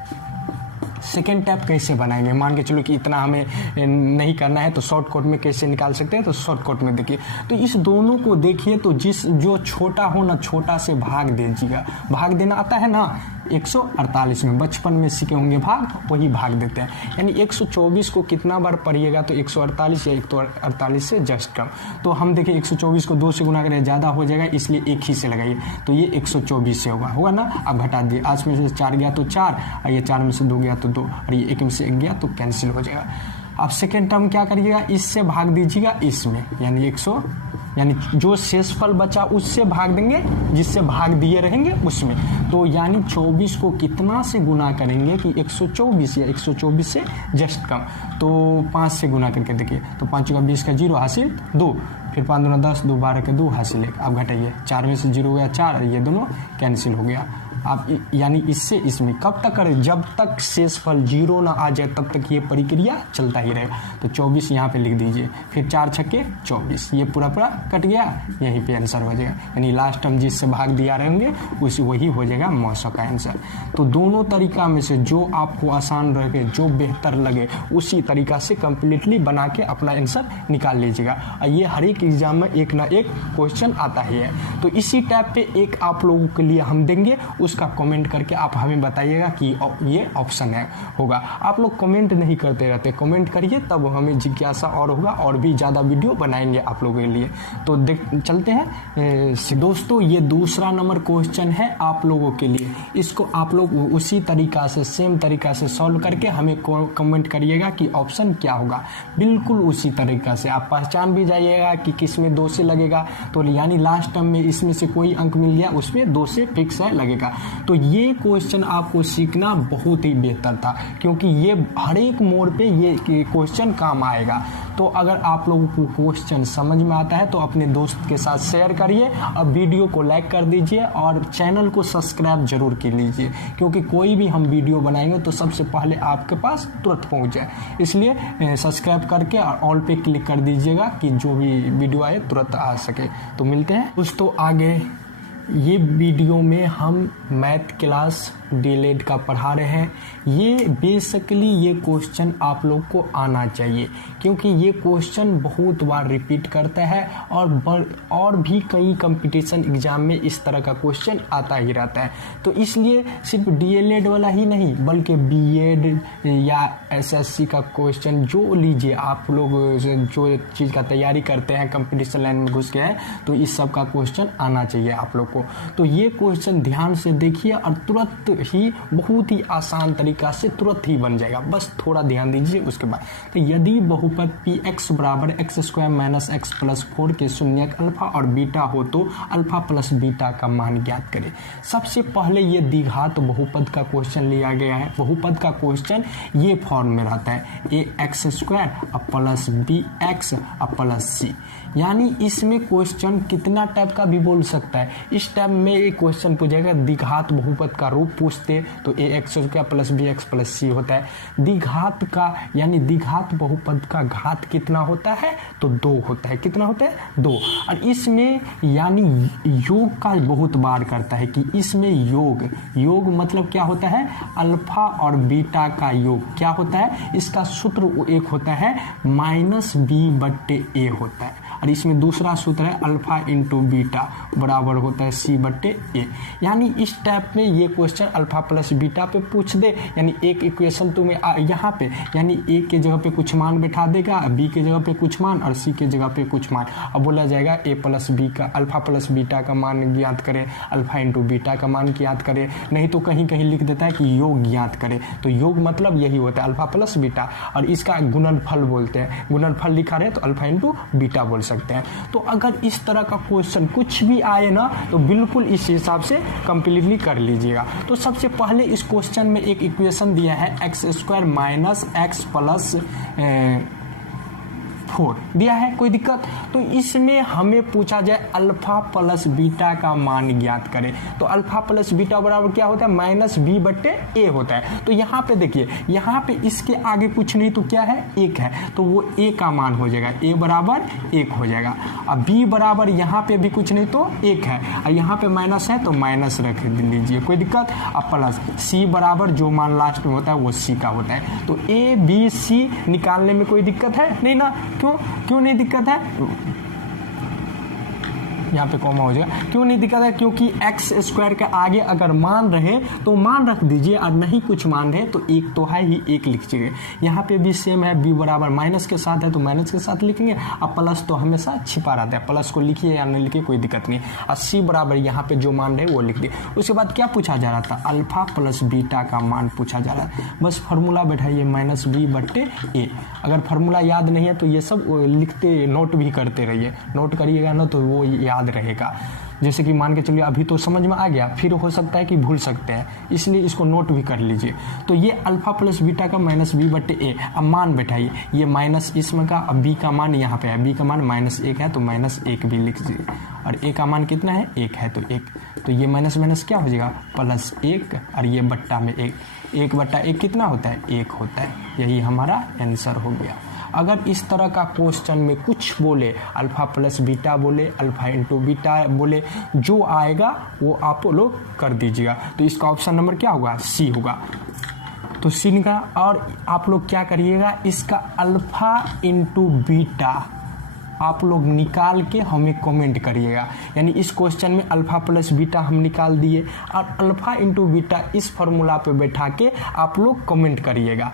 सेकेंड टैप कैसे बनाएंगे, मान के चलो कि इतना हमें नहीं करना है, तो शॉर्टकट में कैसे निकाल सकते हैं, तो शॉर्टकट में देखिए। तो इस दोनों को देखिए, तो जो छोटा हो ना, छोटा से भाग दीजिएगा। भाग देना आता है ना 148 में, बचपन में सीखे होंगे भाग, वही भाग देते हैं। यानी 124 को कितना बार पढ़िएगा, तो 148 या 148 से जस्ट कम। तो हम देखिए 124 को 2 से गुना करें, ज़्यादा हो जाएगा, इसलिए एक ही से लगाइए। तो ये 124 से होगा ना। अब घटा दिए, 8 में से 4 गया तो 4, और ये 4 में से 2 गया तो 2, और ये 1 में से 1 गया तो कैंसिल हो जाएगा। अब सेकेंड टर्म क्या करिएगा, इससे भाग दीजिएगा इसमें, यानी 100, यानी जो शेषफल बचा उससे भाग देंगे, जिससे भाग दिए रहेंगे उसमें। तो यानी 24 को कितना से गुना करेंगे कि 124 या 124 से जस्ट कम, तो 5 से गुना करके देखिए। तो 5 का 20 का 0 हासिल 2, फिर 5 दूना 10, 2 12 के 2 हासिल 1। अब घटाइए, 4 में से 0 गया 4, और ये दोनों कैंसिल हो गया। आप यानी इससे इसमें कब तक करें, जब तक शेषफल 0 ना आ जाए तब तक ये प्रक्रिया चलता ही रहेगा। तो 24 यहाँ पे लिख दीजिए, फिर 4 छक्के 24, ये पूरा कट गया, यहीं पे आंसर हो जाएगा। यानी लास्ट हम जिससे भाग दिया रहेंगे उसी वही हो जाएगा मौसौ का आंसर। तो दोनों तरीका में से जो आपको आसान लगे, जो बेहतर लगे, उसी तरीका से कंप्लीटली बना के अपना आंसर निकाल लीजिएगा। और ये हर एक एग्जाम में एक ना एक क्वेश्चन आता ही है। तो इसी टाइप पे एक आप लोगों के लिए हम देंगे, उसका कमेंट करके आप हमें बताइएगा कि ये ऑप्शन है होगा। आप लोग कमेंट नहीं करते रहते, कमेंट करिए, तब हमें जिज्ञासा और होगा, और भी ज़्यादा वीडियो बनाएंगे आप लोगों के लिए। तो चलते हैं दोस्तों, ये दूसरा नंबर क्वेश्चन है आप लोगों के लिए। इसको आप लोग उसी तरीका से, सेम तरीका से सॉल्व करके हमें कमेंट करिएगा कि ऑप्शन क्या होगा। बिल्कुल उसी तरीका से आप पहचान भी जाइएगा कि किस में 2 से लगेगा। तो यानी लास्ट टर्म में इसमें से कोई अंक मिल गया, उसमें 2 से फिक्स है लगेगा। तो ये क्वेश्चन आपको सीखना बहुत ही बेहतर था, क्योंकि ये हर एक मोड़ पे ये क्वेश्चन काम आएगा। तो अगर आप लोगों को क्वेश्चन समझ में आता है तो अपने दोस्त के साथ शेयर करिए, और वीडियो को लाइक कर दीजिए, और चैनल को सब्सक्राइब जरूर कर लीजिए, क्योंकि कोई भी हम वीडियो बनाएंगे तो सबसे पहले आपके पास तुरंत पहुंच जाए। इसलिए सब्सक्राइब करके और ऑल पे क्लिक कर दीजिएगा कि जो भी वीडियो आए तुरंत आ सके। तो मिलते हैं दोस्तों आगे ये वीडियो में हम मैथ क्लास डीएलएड का पढ़ा रहे हैं। ये बेसिकली ये क्वेश्चन आप लोग को आना चाहिए, क्योंकि ये क्वेश्चन बहुत बार रिपीट करता है और भी कई कंपटीशन एग्जाम में इस तरह का क्वेश्चन आता ही रहता है। तो इसलिए सिर्फ डीएलएड वाला ही नहीं, बल्कि बीएड या एसएससी का क्वेश्चन जो लीजिए, आप लोग जो चीज़ का तैयारी करते हैं, कंपटीशन लाइन में घुस के हैं, तो इस सब का क्वेश्चन आना चाहिए आप लोग को। तो ये क्वेश्चन ध्यान से देखिए और तुरंत ही बहुत ही आसान तरीका से तुरंत ही बन जाएगा, बस थोड़ा ध्यान दीजिए। उसके बाद तो यदि बहुपद px बराबर x² - x + 4 के शून्यक अल्फा और बीटा हो तो अल्फा प्लस बीटा का मान ज्ञात करें। सबसे पहले ये द्विघात बहुपद का क्वेश्चन लिया गया है। बहुपद का क्वेश्चन ये फॉर्म में रहता है, ax² + bx + c, यानी इसमें क्वेश्चन कितना टाइप का भी बोल सकता है। इस टाइप में एक क्वेश्चन पूछेगा द्विघात बहुपद का रूप पूछते तो ax² + bx + c होता है। द्विघात का यानी द्विघात बहुपद का घात कितना होता है तो 2 होता है। कितना होता है 2। और इसमें यानी योग का बहुत बार करता है कि इसमें योग मतलब क्या होता है, अल्फा और बीटा का योग क्या होता है, इसका सूत्र एक होता है -b/a होता है। और इसमें दूसरा सूत्र है अल्फा इंटू बीटा बराबर होता है c/a। यानी इस टाइप में ये क्वेश्चन अल्फा प्लस बीटा पे पूछ दे, यानी एक इक्वेशन तुम्हें यहाँ पे यानी a के जगह पे कुछ मान बैठा देगा, b के जगह पे कुछ मान और c के जगह पे कुछ मान। अब बोला जाएगा a प्लस b का अल्फा प्लस बीटा का मान ज्ञात करें, अल्फा इंटू बीटा का मान ज्ञात करें। नहीं तो कहीं कहीं लिख देता है कि योग ज्ञात करें। तो योग मतलब यही होता है अल्फा प्लस बीटा, और इसका गुणनफल बोलते हैं। गुणनफल लिखा रहे तो अल्फा इंटू बीटा बोल सकते हैं। तो अगर इस तरह का क्वेश्चन कुछ भी आए ना तो बिल्कुल इस हिसाब से कंप्लीटली कर लीजिएगा। तो सबसे पहले इस क्वेश्चन में एक इक्वेशन दिया है x² - x + 4 दिया है, कोई दिक्कत। तो इसमें हमें पूछा जाए अल्फा प्लस बीटा का मान ज्ञात करें। तो अल्फा प्लस बीटा बराबर क्या होता है, -b/a होता है। तो यहाँ पे देखिए, यहाँ पे इसके आगे कुछ नहीं तो क्या है, 1 है, तो वो a का मान हो जाएगा, a बराबर 1 हो जाएगा। अब b बराबर यहाँ पे भी कुछ नहीं तो 1 है, और यहाँ पे माइनस है तो माइनस रख लीजिए, कोई दिक्कत। अब प्लस c बराबर जो मान लास्ट में होता है वो c का होता है। तो a b c निकालने में कोई दिक्कत है नहीं ना, क्यों नहीं दिक्कत है, यहाँ पे कॉमा हो जाएगा। क्यों नहीं दिक्कत है, क्योंकि x² के आगे अगर मान रहे तो मान रख दीजिए, और नहीं कुछ मान रहे तो 1 तो है ही, 1 लिख दीजिए। यहाँ पे भी सेम है, b बराबर माइनस के साथ है तो माइनस के साथ लिखेंगे। अब प्लस तो हमेशा छिपा रहता है, प्लस को लिखिए या नहीं लिखिए कोई दिक्कत नहीं। और c बराबर यहाँ पे जो मान रहे वो लिख दिए। उसके बाद क्या पूछा जा रहा था, अल्फा प्लस बीटा का मान पूछा जा रहा है। बस फार्मूला बैठाइए -b/a। अगर फार्मूला याद नहीं है तो ये सब लिखते नोट भी करते रहिए, नोट करिएगा ना तो वो याद रहेगा। जैसे कि मान के चलिए अभी तो समझ में आ गया, फिर हो सकता है कि भूल सकते हैं, इसलिए इसको नोट भी कर लीजिए। तो ये अल्फा प्लस बीटा का -b/a। अब मान बैठाइए, ये माइनस इसमें का, अब b का मान यहाँ पे है, b का मान -1 है तो -1 भी लिख दीजिए। और a का मान कितना है, 1 है तो 1, तो ये माइनस माइनस क्या हो जाएगा +1, और ये बट्टा में 1/1 कितना होता है, 1 होता है। यही हमारा आंसर हो गया। अगर इस तरह का क्वेश्चन में कुछ बोले, अल्फा प्लस बीटा बोले, अल्फा इंटू बीटा बोले, जो आएगा वो आप लोग कर दीजिएगा। तो इसका ऑप्शन नंबर क्या होगा, सी होगा। तो सी निकाला। और आप लोग क्या करिएगा, इसका अल्फा इंटू बीटा आप लोग निकाल के हमें कमेंट करिएगा। यानी इस क्वेश्चन में अल्फा प्लस बीटा हम निकाल दिए, और अल्फा इंटू बीटा इस फॉर्मूला पे बैठा के आप लोग कमेंट करिएगा।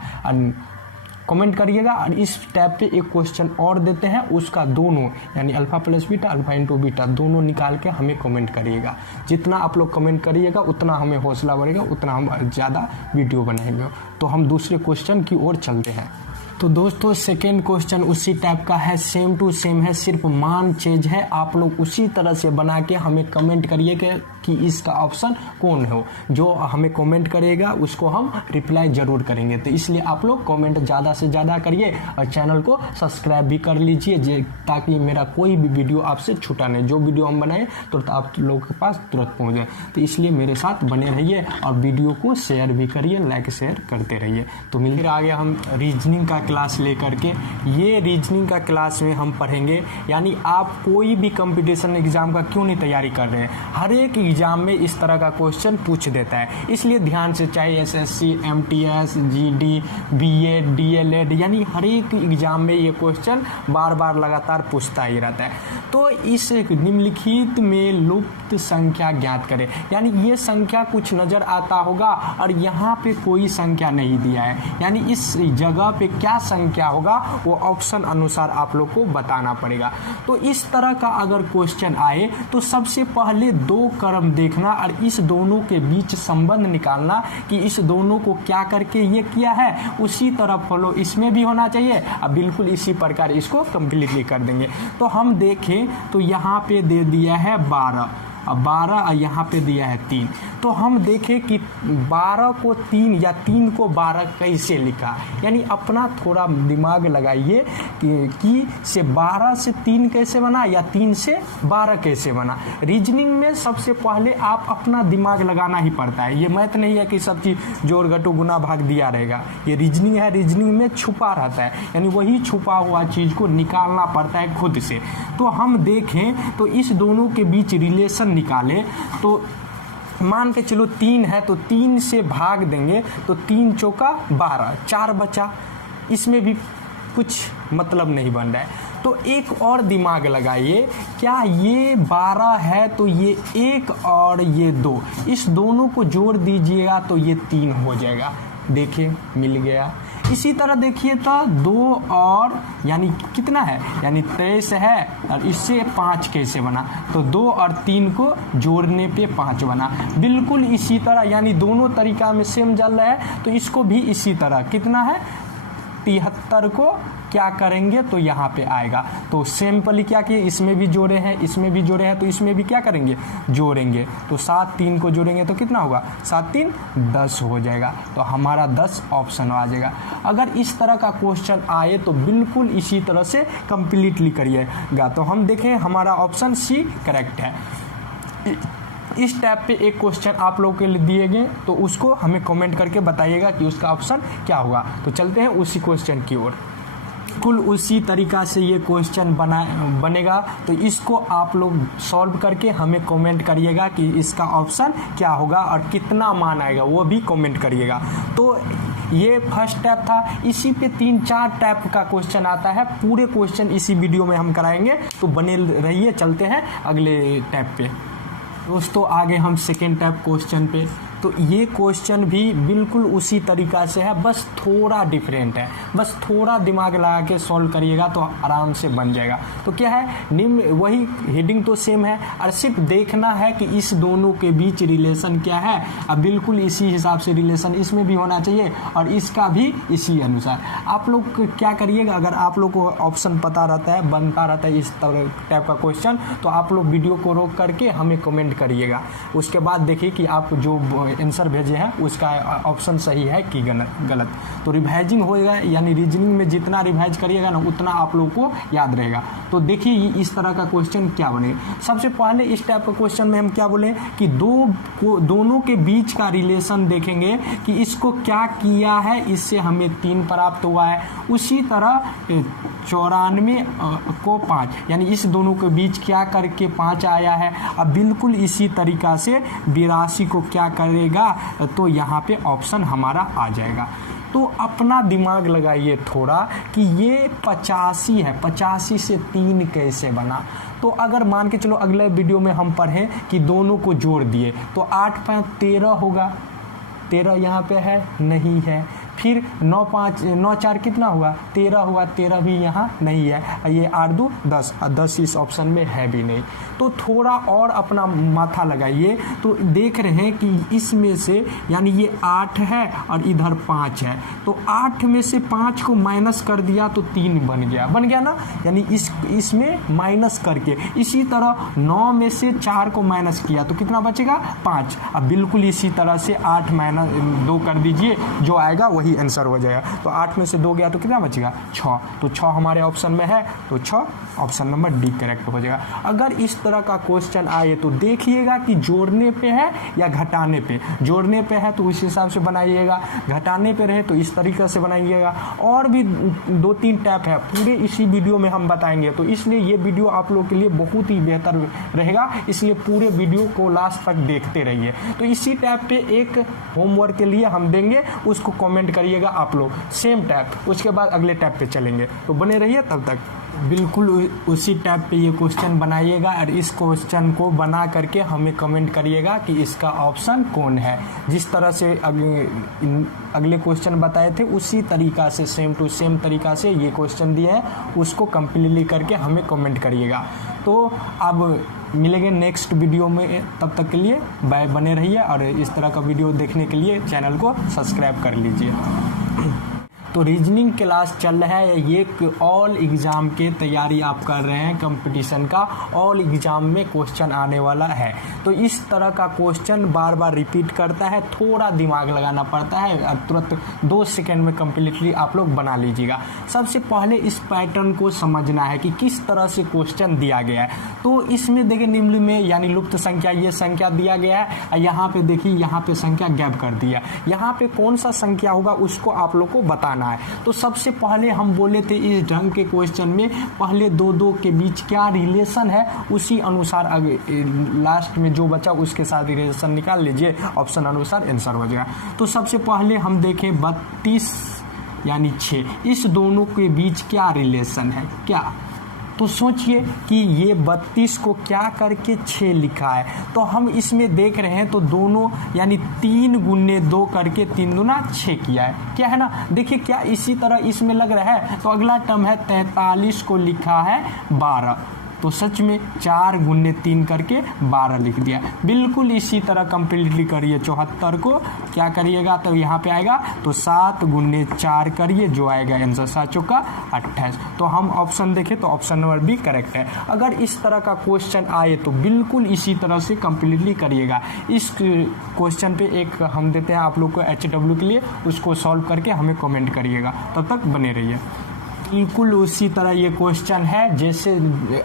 और इस टैब पे एक क्वेश्चन और देते हैं, उसका दोनों यानी alpha plus beta, alpha into beta दोनों निकाल के हमें कमेंट करिएगा। जितना आप लोग कमेंट करिएगा उतना हमें हौसला बढ़ेगा, उतना हम ज़्यादा वीडियो बनाएंगे। तो हम दूसरे क्वेश्चन की ओर चलते हैं। तो दोस्तों सेकेंड क्वेश्चन उसी टाइप का है, सेम टू सेम है, सिर्फ मान चेंज है। आप लोग उसी तरह से बना के हमें कमेंट करिए कि कि इसका ऑप्शन कौन हो। जो हमें कमेंट करेगा उसको हम रिप्लाई जरूर करेंगे। तो इसलिए आप लोग कमेंट ज़्यादा से ज़्यादा करिए और चैनल को सब्सक्राइब भी कर लीजिए, ताकि मेरा कोई भी वीडियो आपसे छूटा नहीं। जो वीडियो हम बनाए तो आप लोगों के पास तुरंत पहुँच जाए। तो इसलिए मेरे साथ बने रहिए और वीडियो को शेयर भी करिए, लाइक शेयर करते रहिए। तो मिलकर आ गया हम रीजनिंग का क्लास लेकर के। ये रीजनिंग का क्लास में हम पढ़ेंगे, यानी आप कोई भी कंपटीशन एग्जाम का क्यों नहीं तैयारी कर रहे हैं, हर एक एग्जाम में इस तरह का क्वेश्चन पूछ देता है। इसलिए ध्यान से, चाहे SSC, MTS, GD, BEd, DElEd, यानी हर एक एग्जाम में ये क्वेश्चन बार बार लगातार पूछता ही रहता है। तो इस निम्नलिखित में लुप्त संख्या ज्ञात करें, यानी ये संख्या कुछ नजर आता होगा और यहाँ पे कोई संख्या नहीं दिया है, यानी इस जगह पे क्या संख्या होगा वो ऑप्शन अनुसार आप लोग को बताना पड़ेगा। तो इस तरह का अगर क्वेश्चन आए तो सबसे पहले दो क्रम देखना और इस दोनों के बीच संबंध निकालना कि इस दोनों को क्या करके ये किया है, उसी तरह फॉलो इसमें भी होना चाहिए। अब बिल्कुल इसी प्रकार इसको कंप्लीटली कर देंगे। तो हम देखें तो यहाँ पे दे दिया है 12, अब 12 और यहाँ पे दिया है 3। तो हम देखें कि 12 को 3 या 3 को 12 कैसे लिखा, यानी अपना थोड़ा दिमाग लगाइए कि से 12 से 3 कैसे बना या 3 से 12 कैसे बना। रीजनिंग में सबसे पहले आप अपना दिमाग लगाना ही पड़ता है। ये मैथ नहीं है कि सब चीज़ जोड़ घटो गुना भाग दिया रहेगा। ये रीजनिंग है, रीजनिंग में छुपा रहता है, यानी वही छुपा हुआ चीज़ को निकालना पड़ता है खुद से। तो हम देखें तो इस दोनों के बीच रिलेशन निकाले तो मान के चलो 3 है तो 3 से भाग देंगे तो 3 चौका 12, 4 बचा। इसमें भी कुछ मतलब नहीं बन रहा है। तो एक और दिमाग लगाइए, क्या ये 12 है तो ये 1 और ये 2, इस दोनों को जोड़ दीजिएगा तो ये 3 हो जाएगा। देखिए मिल गया। इसी तरह देखिए तो 2 और यानी कितना है, यानी 23 है और इससे 5 कैसे बना, तो 2 और 3 को जोड़ने पे 5 बना। बिल्कुल इसी तरह, यानी दोनों तरीका में सेम चल रहा है। तो इसको भी इसी तरह कितना है 73 को क्या करेंगे तो यहाँ पे आएगा। तो सिंपली क्या किए, इसमें भी जोड़े हैं, इसमें भी जोड़े हैं, तो इसमें भी क्या करेंगे जोड़ेंगे। तो 7 3 को जोड़ेंगे तो कितना होगा, 7 3 10 हो जाएगा। तो हमारा 10 ऑप्शन आ जाएगा। अगर इस तरह का क्वेश्चन आए तो बिल्कुल इसी तरह से कंप्लीटली करिएगा। तो हम देखें हमारा ऑप्शन सी करेक्ट है। इस टैब पे एक क्वेश्चन आप लोगों के लिए दिए गए, तो उसको हमें कमेंट करके बताइएगा कि उसका ऑप्शन क्या होगा। तो चलते हैं उसी क्वेश्चन की ओर। कुल उसी तरीका से ये क्वेश्चन बनेगा। तो इसको आप लोग सॉल्व करके हमें कमेंट करिएगा कि इसका ऑप्शन क्या होगा और कितना मान आएगा, वो भी कमेंट करिएगा। तो ये फर्स्ट टैप था। इसी पे 3-4 टैप का क्वेश्चन आता है। पूरे क्वेश्चन इसी वीडियो में हम कराएंगे, तो बने रहिए। चलते हैं अगले टैप पे। दोस्तों आगे हम सेकेंड टाइप क्वेश्चन पे। तो ये क्वेश्चन भी बिल्कुल उसी तरीका से है, बस थोड़ा डिफरेंट है। बस थोड़ा दिमाग लगा के सॉल्व करिएगा तो आराम से बन जाएगा। तो क्या है, निम्न वही हेडिंग तो सेम है और सिर्फ देखना है कि इस दोनों के बीच रिलेशन क्या है। अब बिल्कुल इसी हिसाब से रिलेशन इसमें भी होना चाहिए और इसका भी इसी अनुसार। आप लोग क्या करिएगा, अगर आप लोग को ऑप्शन पता रहता है, बनता रहता है इस टाइप का क्वेश्चन, तो आप लोग वीडियो को रोक करके हमें कमेंट करिएगा। उसके बाद देखिए कि आप जो आंसर भेजे हैं उसका ऑप्शन सही है कि गलत। तो रिवाइजिंग होएगा, यानी रीजनिंग में जितना रिवाइज करिएगा ना उतना आप लोगों को याद रहेगा। तो देखिए इस तरह का क्वेश्चन क्या बनेगा। सबसे पहले इस टाइप का क्वेश्चन में हम क्या बोले कि दोनों के बीच का रिलेशन देखेंगे कि इसको क्या किया है, इससे हमें 3 प्राप्त हुआ है। उसी तरह 94 को 5, यानी इस दोनों के बीच क्या करके 5 आया है। अब बिल्कुल इसी तरीका से 82 को क्या करेगा, तो यहाँ पे ऑप्शन हमारा आ जाएगा। तो अपना दिमाग लगाइए थोड़ा कि ये 85 है, 85 से 3 कैसे बना। तो अगर मान के चलो अगले वीडियो में हम पढ़ें कि दोनों को जोड़ दिए तो 8 5 13 होगा। 13 यहाँ पे है नहीं है, फिर 9 5 9 4 कितना हुआ 13 हुआ, 13 भी यहाँ नहीं है, ये 8 2 10, 10 इस ऑप्शन में है भी नहीं। तो थोड़ा और अपना माथा लगाइए, तो देख रहे हैं कि इसमें से यानी ये 8 है और इधर 5 है, तो 8 में से 5 को माइनस कर दिया तो 3 बन गया ना, यानी इसमें माइनस करके। इसी तरह 9 में से 4 को माइनस किया तो कितना बचेगा 5। अब बिल्कुल इसी तरह से 8 - 2 कर दीजिए, जो आएगा वही आंसर हो जाएगा। तो 8 में से 2 गया तो कितना बचेगा 6, तो 6 हमारे ऑप्शन में है, तो 6 ऑप्शन नंबर डी करेक्ट हो जाएगा। अगर इस तरह का क्वेश्चन आए तो देखिएगा कि जोड़ने पे है या घटाने पे। जोड़ने पे है तो उस हिसाब से बनाइएगा, घटाने पे रहे तो इस तरीके से बनाइएगा। और भी 2-3 टैप है, पूरे इसी वीडियो में हम बताएंगे, तो इसलिए ये वीडियो आप लोग के लिए बहुत ही बेहतर रहेगा, इसलिए पूरे वीडियो को लास्ट तक देखते रहिए। तो इसी टैप पे एक होमवर्क के लिए हम देंगे, उसको कमेंट करिएगा आप लोग, सेम टैप, उसके बाद अगले टैप पे चलेंगे, तो बने रहिए तब तक। बिल्कुल उसी टैप पे ये क्वेश्चन बनाइएगा और इस क्वेश्चन को बना करके हमें कमेंट करिएगा कि इसका ऑप्शन कौन है। जिस तरह से अगले क्वेश्चन बताए थे उसी तरीका से, सेम टू सेम तरीका से ये क्वेश्चन दिए हैं, उसको कंप्लीटली करके हमें कमेंट करिएगा। तो अब मिलेंगे नेक्स्ट वीडियो में, तब तक के लिए बाय, बने रहिए और इस तरह का वीडियो देखने के लिए चैनल को सब्सक्राइब कर लीजिए। तो रीजनिंग क्लास चल रहा है, ये ऑल एग्ज़ाम के तैयारी आप कर रहे हैं, कंपटीशन का ऑल एग्ज़ाम में क्वेश्चन आने वाला है। तो इस तरह का क्वेश्चन बार बार रिपीट करता है, थोड़ा दिमाग लगाना पड़ता है, तुरंत 2 सेकंड में कम्प्लीटली आप लोग बना लीजिएगा। सबसे पहले इस पैटर्न को समझना है कि किस तरह से क्वेश्चन दिया गया है। तो इसमें देखिए निम्न में यानी लुप्त संख्या, ये संख्या दिया गया है, यहाँ पे देखिए यहाँ पे संख्या गैप कर दिया, यहाँ पे कौन सा संख्या होगा उसको आप लोग को बताना है। तो सबसे पहले हम बोले थे इस ढंग के क्वेश्चन में पहले 2-2 के बीच क्या रिलेशन है, उसी अनुसार लास्ट में जो बचा उसके साथ रिलेशन निकाल लीजिए, ऑप्शन अनुसार आंसर हो जाएगा। तो सबसे पहले हम देखें 32 यानी 6, इस दोनों के बीच क्या रिलेशन है, क्या? तो सोचिए कि ये 32 को क्या करके 6 लिखा है, तो हम इसमें देख रहे हैं तो दोनों यानी 3 गुने 2 करके 3 दूना 6 किया है, क्या है ना। देखिए क्या इसी तरह इसमें लग रहा है, तो अगला टर्म है 43 को लिखा है 12, तो सच में 4 गुने 3 करके 12 लिख दिया। बिल्कुल इसी तरह कंप्लीटली करिए 74 को, क्या करिएगा तो यहाँ पे आएगा तो 7 गुने 4 करिए, जो आएगा आंसर 7 चौका 28। तो हम ऑप्शन देखें तो ऑप्शन नंबर बी करेक्ट है। अगर इस तरह का क्वेश्चन आए तो बिल्कुल इसी तरह से कंप्लीटली करिएगा। इस क्वेश्चन पे एक हम देते हैं आप लोग को HW के लिए, उसको सॉल्व करके हमें कमेंट करिएगा, तब तक बने रहिए। बिल्कुल उसी तरह ये क्वेश्चन है, जैसे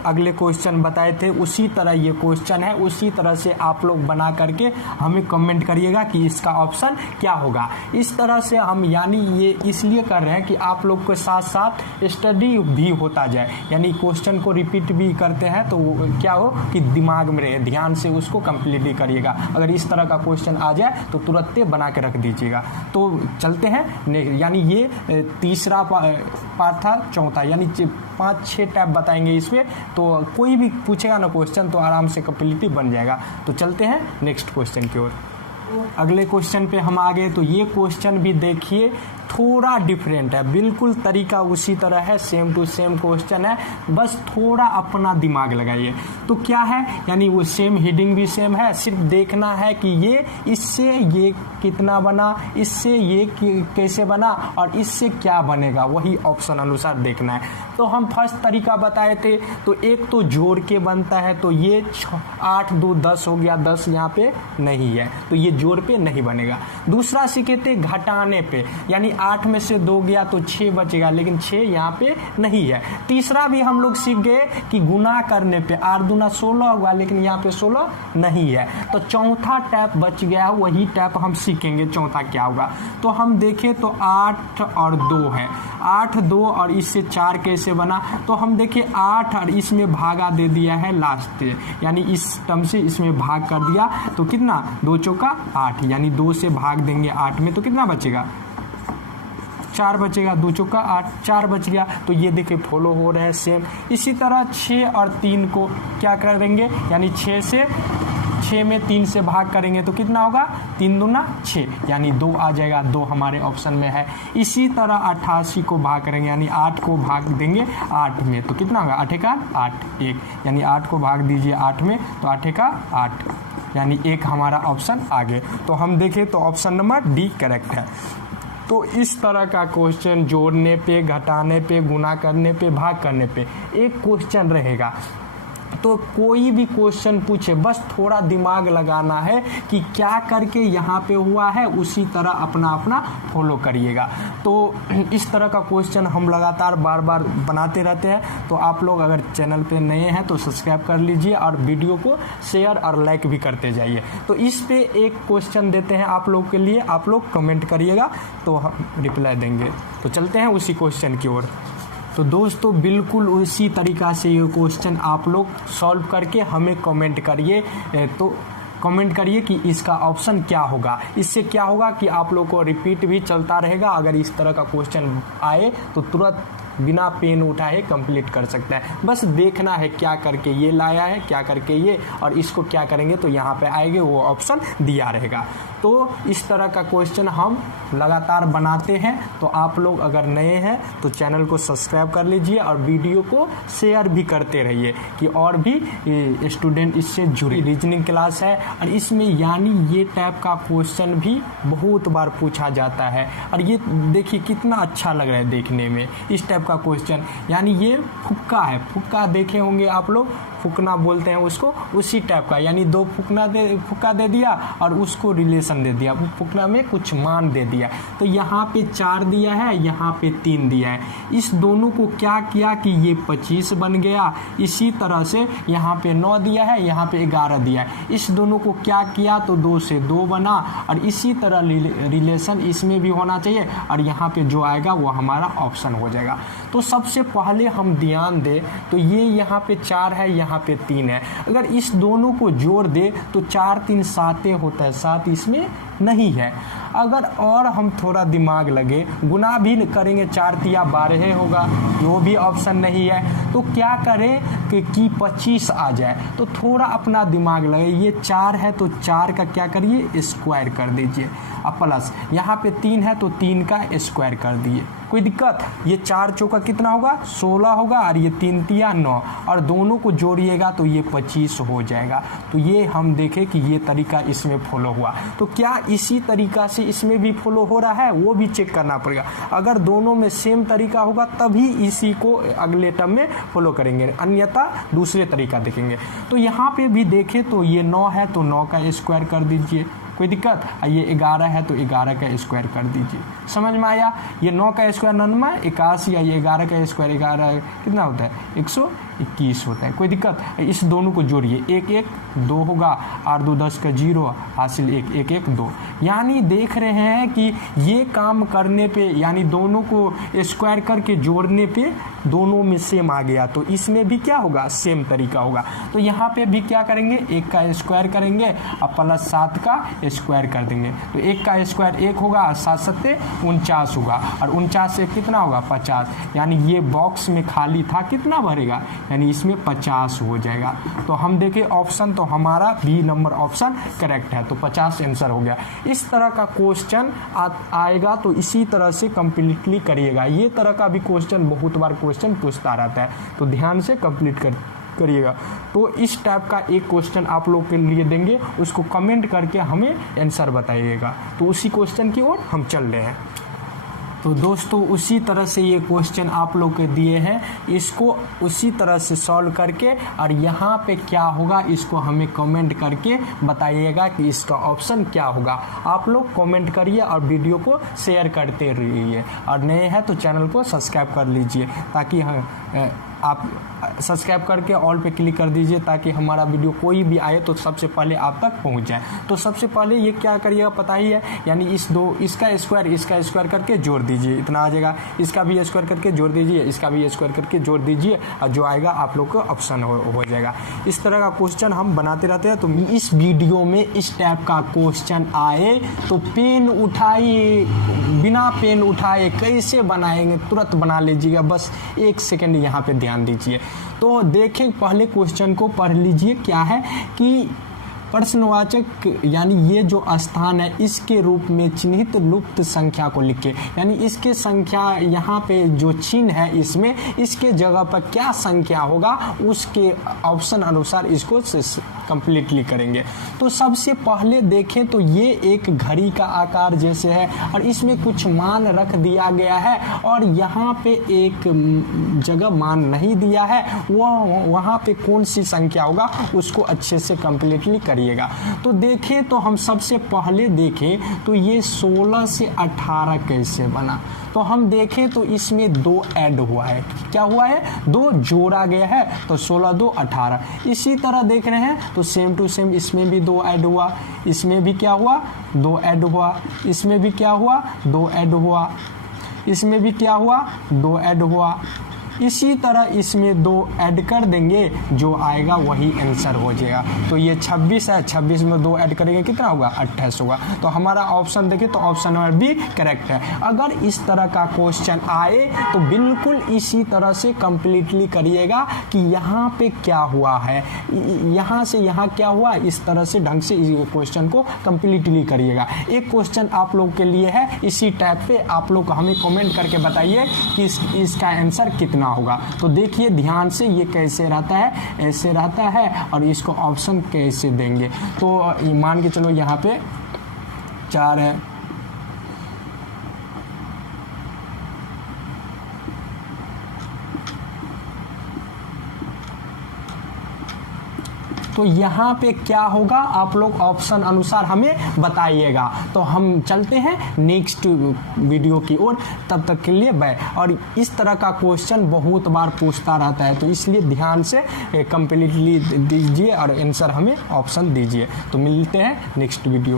अगले क्वेश्चन बताए थे उसी तरह ये क्वेश्चन है, उसी तरह से आप लोग बना करके हमें कमेंट करिएगा कि इसका ऑप्शन क्या होगा। इस तरह से हम यानी ये इसलिए कर रहे हैं कि आप लोग के साथ साथ स्टडी भी होता जाए, यानी क्वेश्चन को रिपीट भी करते हैं तो क्या हो कि दिमाग में रहे, ध्यान से उसको कंप्लीटली करिएगा। अगर इस तरह का क्वेश्चन आ जाए तो तुरंत बना के रख दीजिएगा। तो चलते हैं, यानी ये तीसरा पार्ट था, चौथा यानी 5-6 टैप बताएंगे इसमें, तो कोई भी पूछेगा ना क्वेश्चन तो आराम से कंप्लीटली बन जाएगा। तो चलते हैं नेक्स्ट क्वेश्चन की ओर। अगले क्वेश्चन पे हम आ गए, तो ये क्वेश्चन भी देखिए थोड़ा डिफरेंट है, बिल्कुल तरीका उसी तरह है, सेम टू सेम क्वेश्चन है, बस थोड़ा अपना दिमाग लगाइए। तो क्या है, यानी वो सेम हेडिंग भी सेम है, सिर्फ देखना है कि ये इससे ये कितना बना, इससे ये कैसे बना और इससे क्या बनेगा, वही ऑप्शन अनुसार देखना है। तो हम फर्स्ट तरीका बताए थे, तो एक तो जोड़ के बनता है, तो ये 8 2 10 हो गया, 10 यहाँ पे नहीं है तो ये जोड़ पे नहीं बनेगा। दूसरा सीखे थे घटाने पे, यानी 8 में से 2 गया तो 6 बचेगा, लेकिन 6 यहाँ पे नहीं है। तीसरा भी हम लोग सीख गए कि गुना करने पे 8 दूना 16 हुआ, लेकिन यहाँ पे 16 नहीं है। तो चौथा टैप बच गया, वही टैप हम सीखेंगे चौथा क्या होगा। तो हम देखें तो 8 और 2 है, 8 2 और इससे 4 कैसे बना, तो हम देखें 8 और इसमें भागा दे दिया है लास्ट, यानी इस टर्म से इसमें भाग कर दिया, तो कितना 2 चौका 8, यानी 2 से भाग देंगे 8 में तो कितना बचेगा 4 बचेगा, 2 चौका 8, 4 बच गया। तो ये देखिए फॉलो हो रहा है सेम। इसी तरह 6 और 3 को क्या कर देंगे, यानी 6 6 में 3 से भाग करेंगे तो कितना होगा, 3 दूना 6, यानी 2 आ जाएगा, 2 हमारे ऑप्शन में है। इसी तरह 88 को भाग करेंगे, यानी 8 को भाग देंगे 8 में तो कितना होगा, 8 का 8, 1, यानी 8 को भाग दीजिए 8 में तो 8 का 8, यानी 1 हमारा ऑप्शन आगे। तो हम देखें तो ऑप्शन नंबर डी करेक्ट है। तो इस तरह का क्वेश्चन जोड़ने पे, घटाने पे, गुना करने पे, भाग करने पे एक क्वेश्चन रहेगा। तो कोई भी क्वेश्चन पूछे बस थोड़ा दिमाग लगाना है कि क्या करके यहाँ पे हुआ है, उसी तरह अपना अपना फॉलो करिएगा। तो इस तरह का क्वेश्चन हम लगातार बार बार बनाते रहते हैं। तो आप लोग अगर चैनल पे नए हैं तो सब्सक्राइब कर लीजिए और वीडियो को शेयर और लाइक भी करते जाइए। तो इस पे एक क्वेश्चन देते हैं आप लोग के लिए, आप लोग कमेंट करिएगा तो हम रिप्लाई देंगे। तो चलते हैं उसी क्वेश्चन की ओर। तो दोस्तों बिल्कुल उसी तरीक़ा से ये क्वेश्चन आप लोग सॉल्व करके हमें कमेंट करिए। तो कमेंट करिए कि इसका ऑप्शन क्या होगा। इससे क्या होगा कि आप लोग को रिपीट भी चलता रहेगा। अगर इस तरह का क्वेश्चन आए तो तुरंत बिना पेन उठाए कंप्लीट कर सकता है। बस देखना है क्या करके ये लाया है, क्या करके ये, और इसको क्या करेंगे तो यहाँ पे आएंगे, वो ऑप्शन दिया रहेगा। तो इस तरह का क्वेश्चन हम लगातार बनाते हैं। तो आप लोग अगर नए हैं तो चैनल को सब्सक्राइब कर लीजिए और वीडियो को शेयर भी करते रहिए कि और भी स्टूडेंट इससे जुड़े। रीजनिंग क्लास है और इसमें यानी ये टाइप का क्वेश्चन भी बहुत बार पूछा जाता है। और ये देखिए कितना अच्छा लग रहा है देखने में, इस टाइप का क्वेश्चन। यानी ये फुक्का है, फुक्का देखे होंगे आप लोग, फुकना बोलते हैं उसको, उसी टाइप का। यानी 2 फुक्का दे दिया और उसको रिलेशन दे दिया, फुकना में कुछ मान दे दिया। तो यहाँ पे 4 दिया है, यहाँ पे 3 दिया है। इस दोनों को क्या किया कि ये 25 बन गया। इसी तरह से यहाँ पे 9 दिया है, यहाँ पे 11 दिया है। इस दोनों को क्या किया तो 2 से 2 बना। और इसी तरह रिलेशन इसमें भी होना चाहिए और यहाँ पे जो आएगा वो हमारा ऑप्शन हो जाएगा। तो सबसे पहले हम ध्यान दें तो ये यहाँ पे 4 है, यहाँ पे 3 है। अगर इस दोनों को जोड़ दे तो 4 3 7 होता है, 7 इसमें नहीं है। अगर और हम थोड़ा दिमाग लगे, गुना भी करेंगे, 4 तिया 12 होगा, वो भी ऑप्शन नहीं है। तो क्या करें कि 25 आ जाए। तो थोड़ा अपना दिमाग लगे, ये 4 है तो 4 का क्या करिए, स्क्वायर कर दीजिए। अब प्लस यहाँ पे 3 है तो 3 का स्क्वायर कर दिए। कोई दिक्कत, ये 4 चौका कितना होगा, 16 होगा, और ये 3 तिया 9, और दोनों को जोड़िएगा तो ये 25 हो जाएगा। तो ये हम देखें कि ये तरीका इसमें फॉलो हुआ। तो क्या इसी तरीका से इसमें भी फॉलो हो रहा है, वो भी चेक करना पड़ेगा। अगर दोनों में सेम तरीका होगा तभी इसी को अगले टर्म में फॉलो करेंगे, अन्यथा दूसरे तरीका देखेंगे। तो यहाँ पे भी देखें तो ये 9 है तो 9 का स्क्वायर कर दीजिए। कोई दिक्कत, ये 11 है तो 11 का स्क्वायर कर दीजिए। समझ में आया। ये 9 का स्क्वायर 9 81, या ये 11 का स्क्वायर 11 कितना होता है, 121 होता है। कोई दिक्कत, इस दोनों को जोड़िए, 1 1 2 होगा, 8 2 10 का 0 हासिल 1 1 1 2। यानी देख रहे हैं कि ये काम करने पे, यानी दोनों को स्क्वायर करके जोड़ने पे दोनों में सेम आ गया। तो इसमें भी क्या होगा, सेम तरीका होगा। तो यहाँ पे भी क्या करेंगे, 1 का स्क्वायर करेंगे और प्लस 7 का स्क्वायर कर देंगे। तो 1 का स्क्वायर 1 होगा, 7 7 49 होगा, और 49 से कितना होगा, 50। यानी ये बॉक्स में खाली था, कितना भरेगा, यानी इसमें 50 हो जाएगा। तो हम देखें ऑप्शन, तो हमारा बी नंबर ऑप्शन करेक्ट है। तो 50 आंसर हो गया। इस तरह का क्वेश्चन आएगा तो इसी तरह से कंप्लीटली करिएगा। ये तरह का भी क्वेश्चन बहुत बार क्वेश्चन पूछता रहता है, तो ध्यान से कंप्लीट करिएगा। तो इस टाइप का एक क्वेश्चन आप लोग के लिए देंगे, उसको कमेंट करके हमें आंसर बताइएगा। तो उसी क्वेश्चन की ओर हम चल रहे हैं। तो दोस्तों उसी तरह से ये क्वेश्चन आप लोग के दिए हैं, इसको उसी तरह से सॉल्व करके और यहाँ पे क्या होगा इसको हमें कमेंट करके बताइएगा कि इसका ऑप्शन क्या होगा। आप लोग कमेंट करिए और वीडियो को शेयर करते रहिए, और नए हैं तो चैनल को सब्सक्राइब कर लीजिए, ताकि आप सब्सक्राइब करके ऑल पे क्लिक कर दीजिए, ताकि हमारा वीडियो कोई भी आए तो सबसे पहले आप तक पहुंच जाए। तो सबसे पहले ये क्या करिएगा पता ही है, यानी इसका स्क्वायर करके जोड़ दीजिए, इतना आ जाएगा। इसका भी स्क्वायर करके जोड़ दीजिए, इसका भी स्क्वायर करके जोड़ दीजिए, और जो आएगा आप लोग को ऑप्शन हो जाएगा। इस तरह का क्वेश्चन हम बनाते रहते हैं। तो इस वीडियो में इस टाइप का क्वेश्चन आए तो पेन उठाइए, बिना पेन उठाए कैसे बनाएंगे तुरंत बना लीजिएगा, बस 1 सेकेंड यहाँ पे ध्यान दीजिए। तो देखें, पहले क्वेश्चन को पढ़ लीजिए। क्या है कि प्रश्नवाचक यानी ये जो स्थान है इसके रूप में चिन्हित लुप्त संख्या को लिखे, यानी इसके संख्या यहाँ पे जो चिन्ह है इसमें इसके जगह पर क्या संख्या होगा उसके ऑप्शन अनुसार इसको कंप्लीटली करेंगे। तो सबसे पहले देखें तो ये एक घड़ी का आकार जैसे है और इसमें कुछ मान रख दिया गया है और यहाँ पे एक जगह मान नहीं दिया है, वहाँ पे कौन सी संख्या होगा उसको अच्छे से कंप्लीटली करिएगा। तो देखें तो हम सबसे पहले देखें तो ये 16 से 18 कैसे बना, तो हम देखें तो इसमें 2 ऐड हुआ है, क्या हुआ है 2 जोड़ा गया है, तो 16 2 18। इसी तरह देख रहे हैं तो सेम टू सेम इसमें भी 2 ऐड हुआ, इसमें भी क्या हुआ 2 ऐड हुआ, इसमें भी क्या हुआ 2 ऐड हुआ, इसमें भी क्या हुआ 2 ऐड हुआ। इसी तरह इसमें 2 ऐड कर देंगे, जो आएगा वही आंसर हो जाएगा। तो ये 26 है, 26 में 2 ऐड करेंगे कितना होगा 28 होगा। तो हमारा ऑप्शन देखिए तो ऑप्शन नंबर बी करेक्ट है। अगर इस तरह का क्वेश्चन आए तो बिल्कुल इसी तरह से कंप्लीटली करिएगा कि यहाँ पे क्या हुआ है, यहाँ से यहाँ क्या हुआ, इस तरह से ढंग से इस क्वेश्चन को कंप्लीटली करिएगा। एक क्वेश्चन आप लोग के लिए है इसी टाइप पे, आप लोग हमें कमेंट करके बताइए कि इसका आंसर कितना होगा। तो देखिए ध्यान से ये कैसे रहता है, ऐसे रहता है और इसको ऑप्शन कैसे देंगे। तो मान के चलो यहाँ पे 4 है, तो यहाँ पे क्या होगा आप लोग ऑप्शन अनुसार हमें बताइएगा। तो हम चलते हैं नेक्स्ट वीडियो की ओर, तब तक के लिए बाय। और इस तरह का क्वेश्चन बहुत बार पूछता रहता है, तो इसलिए ध्यान से कंप्लीटली दीजिए और आंसर हमें ऑप्शन दीजिए। तो मिलते हैं नेक्स्ट वीडियो में।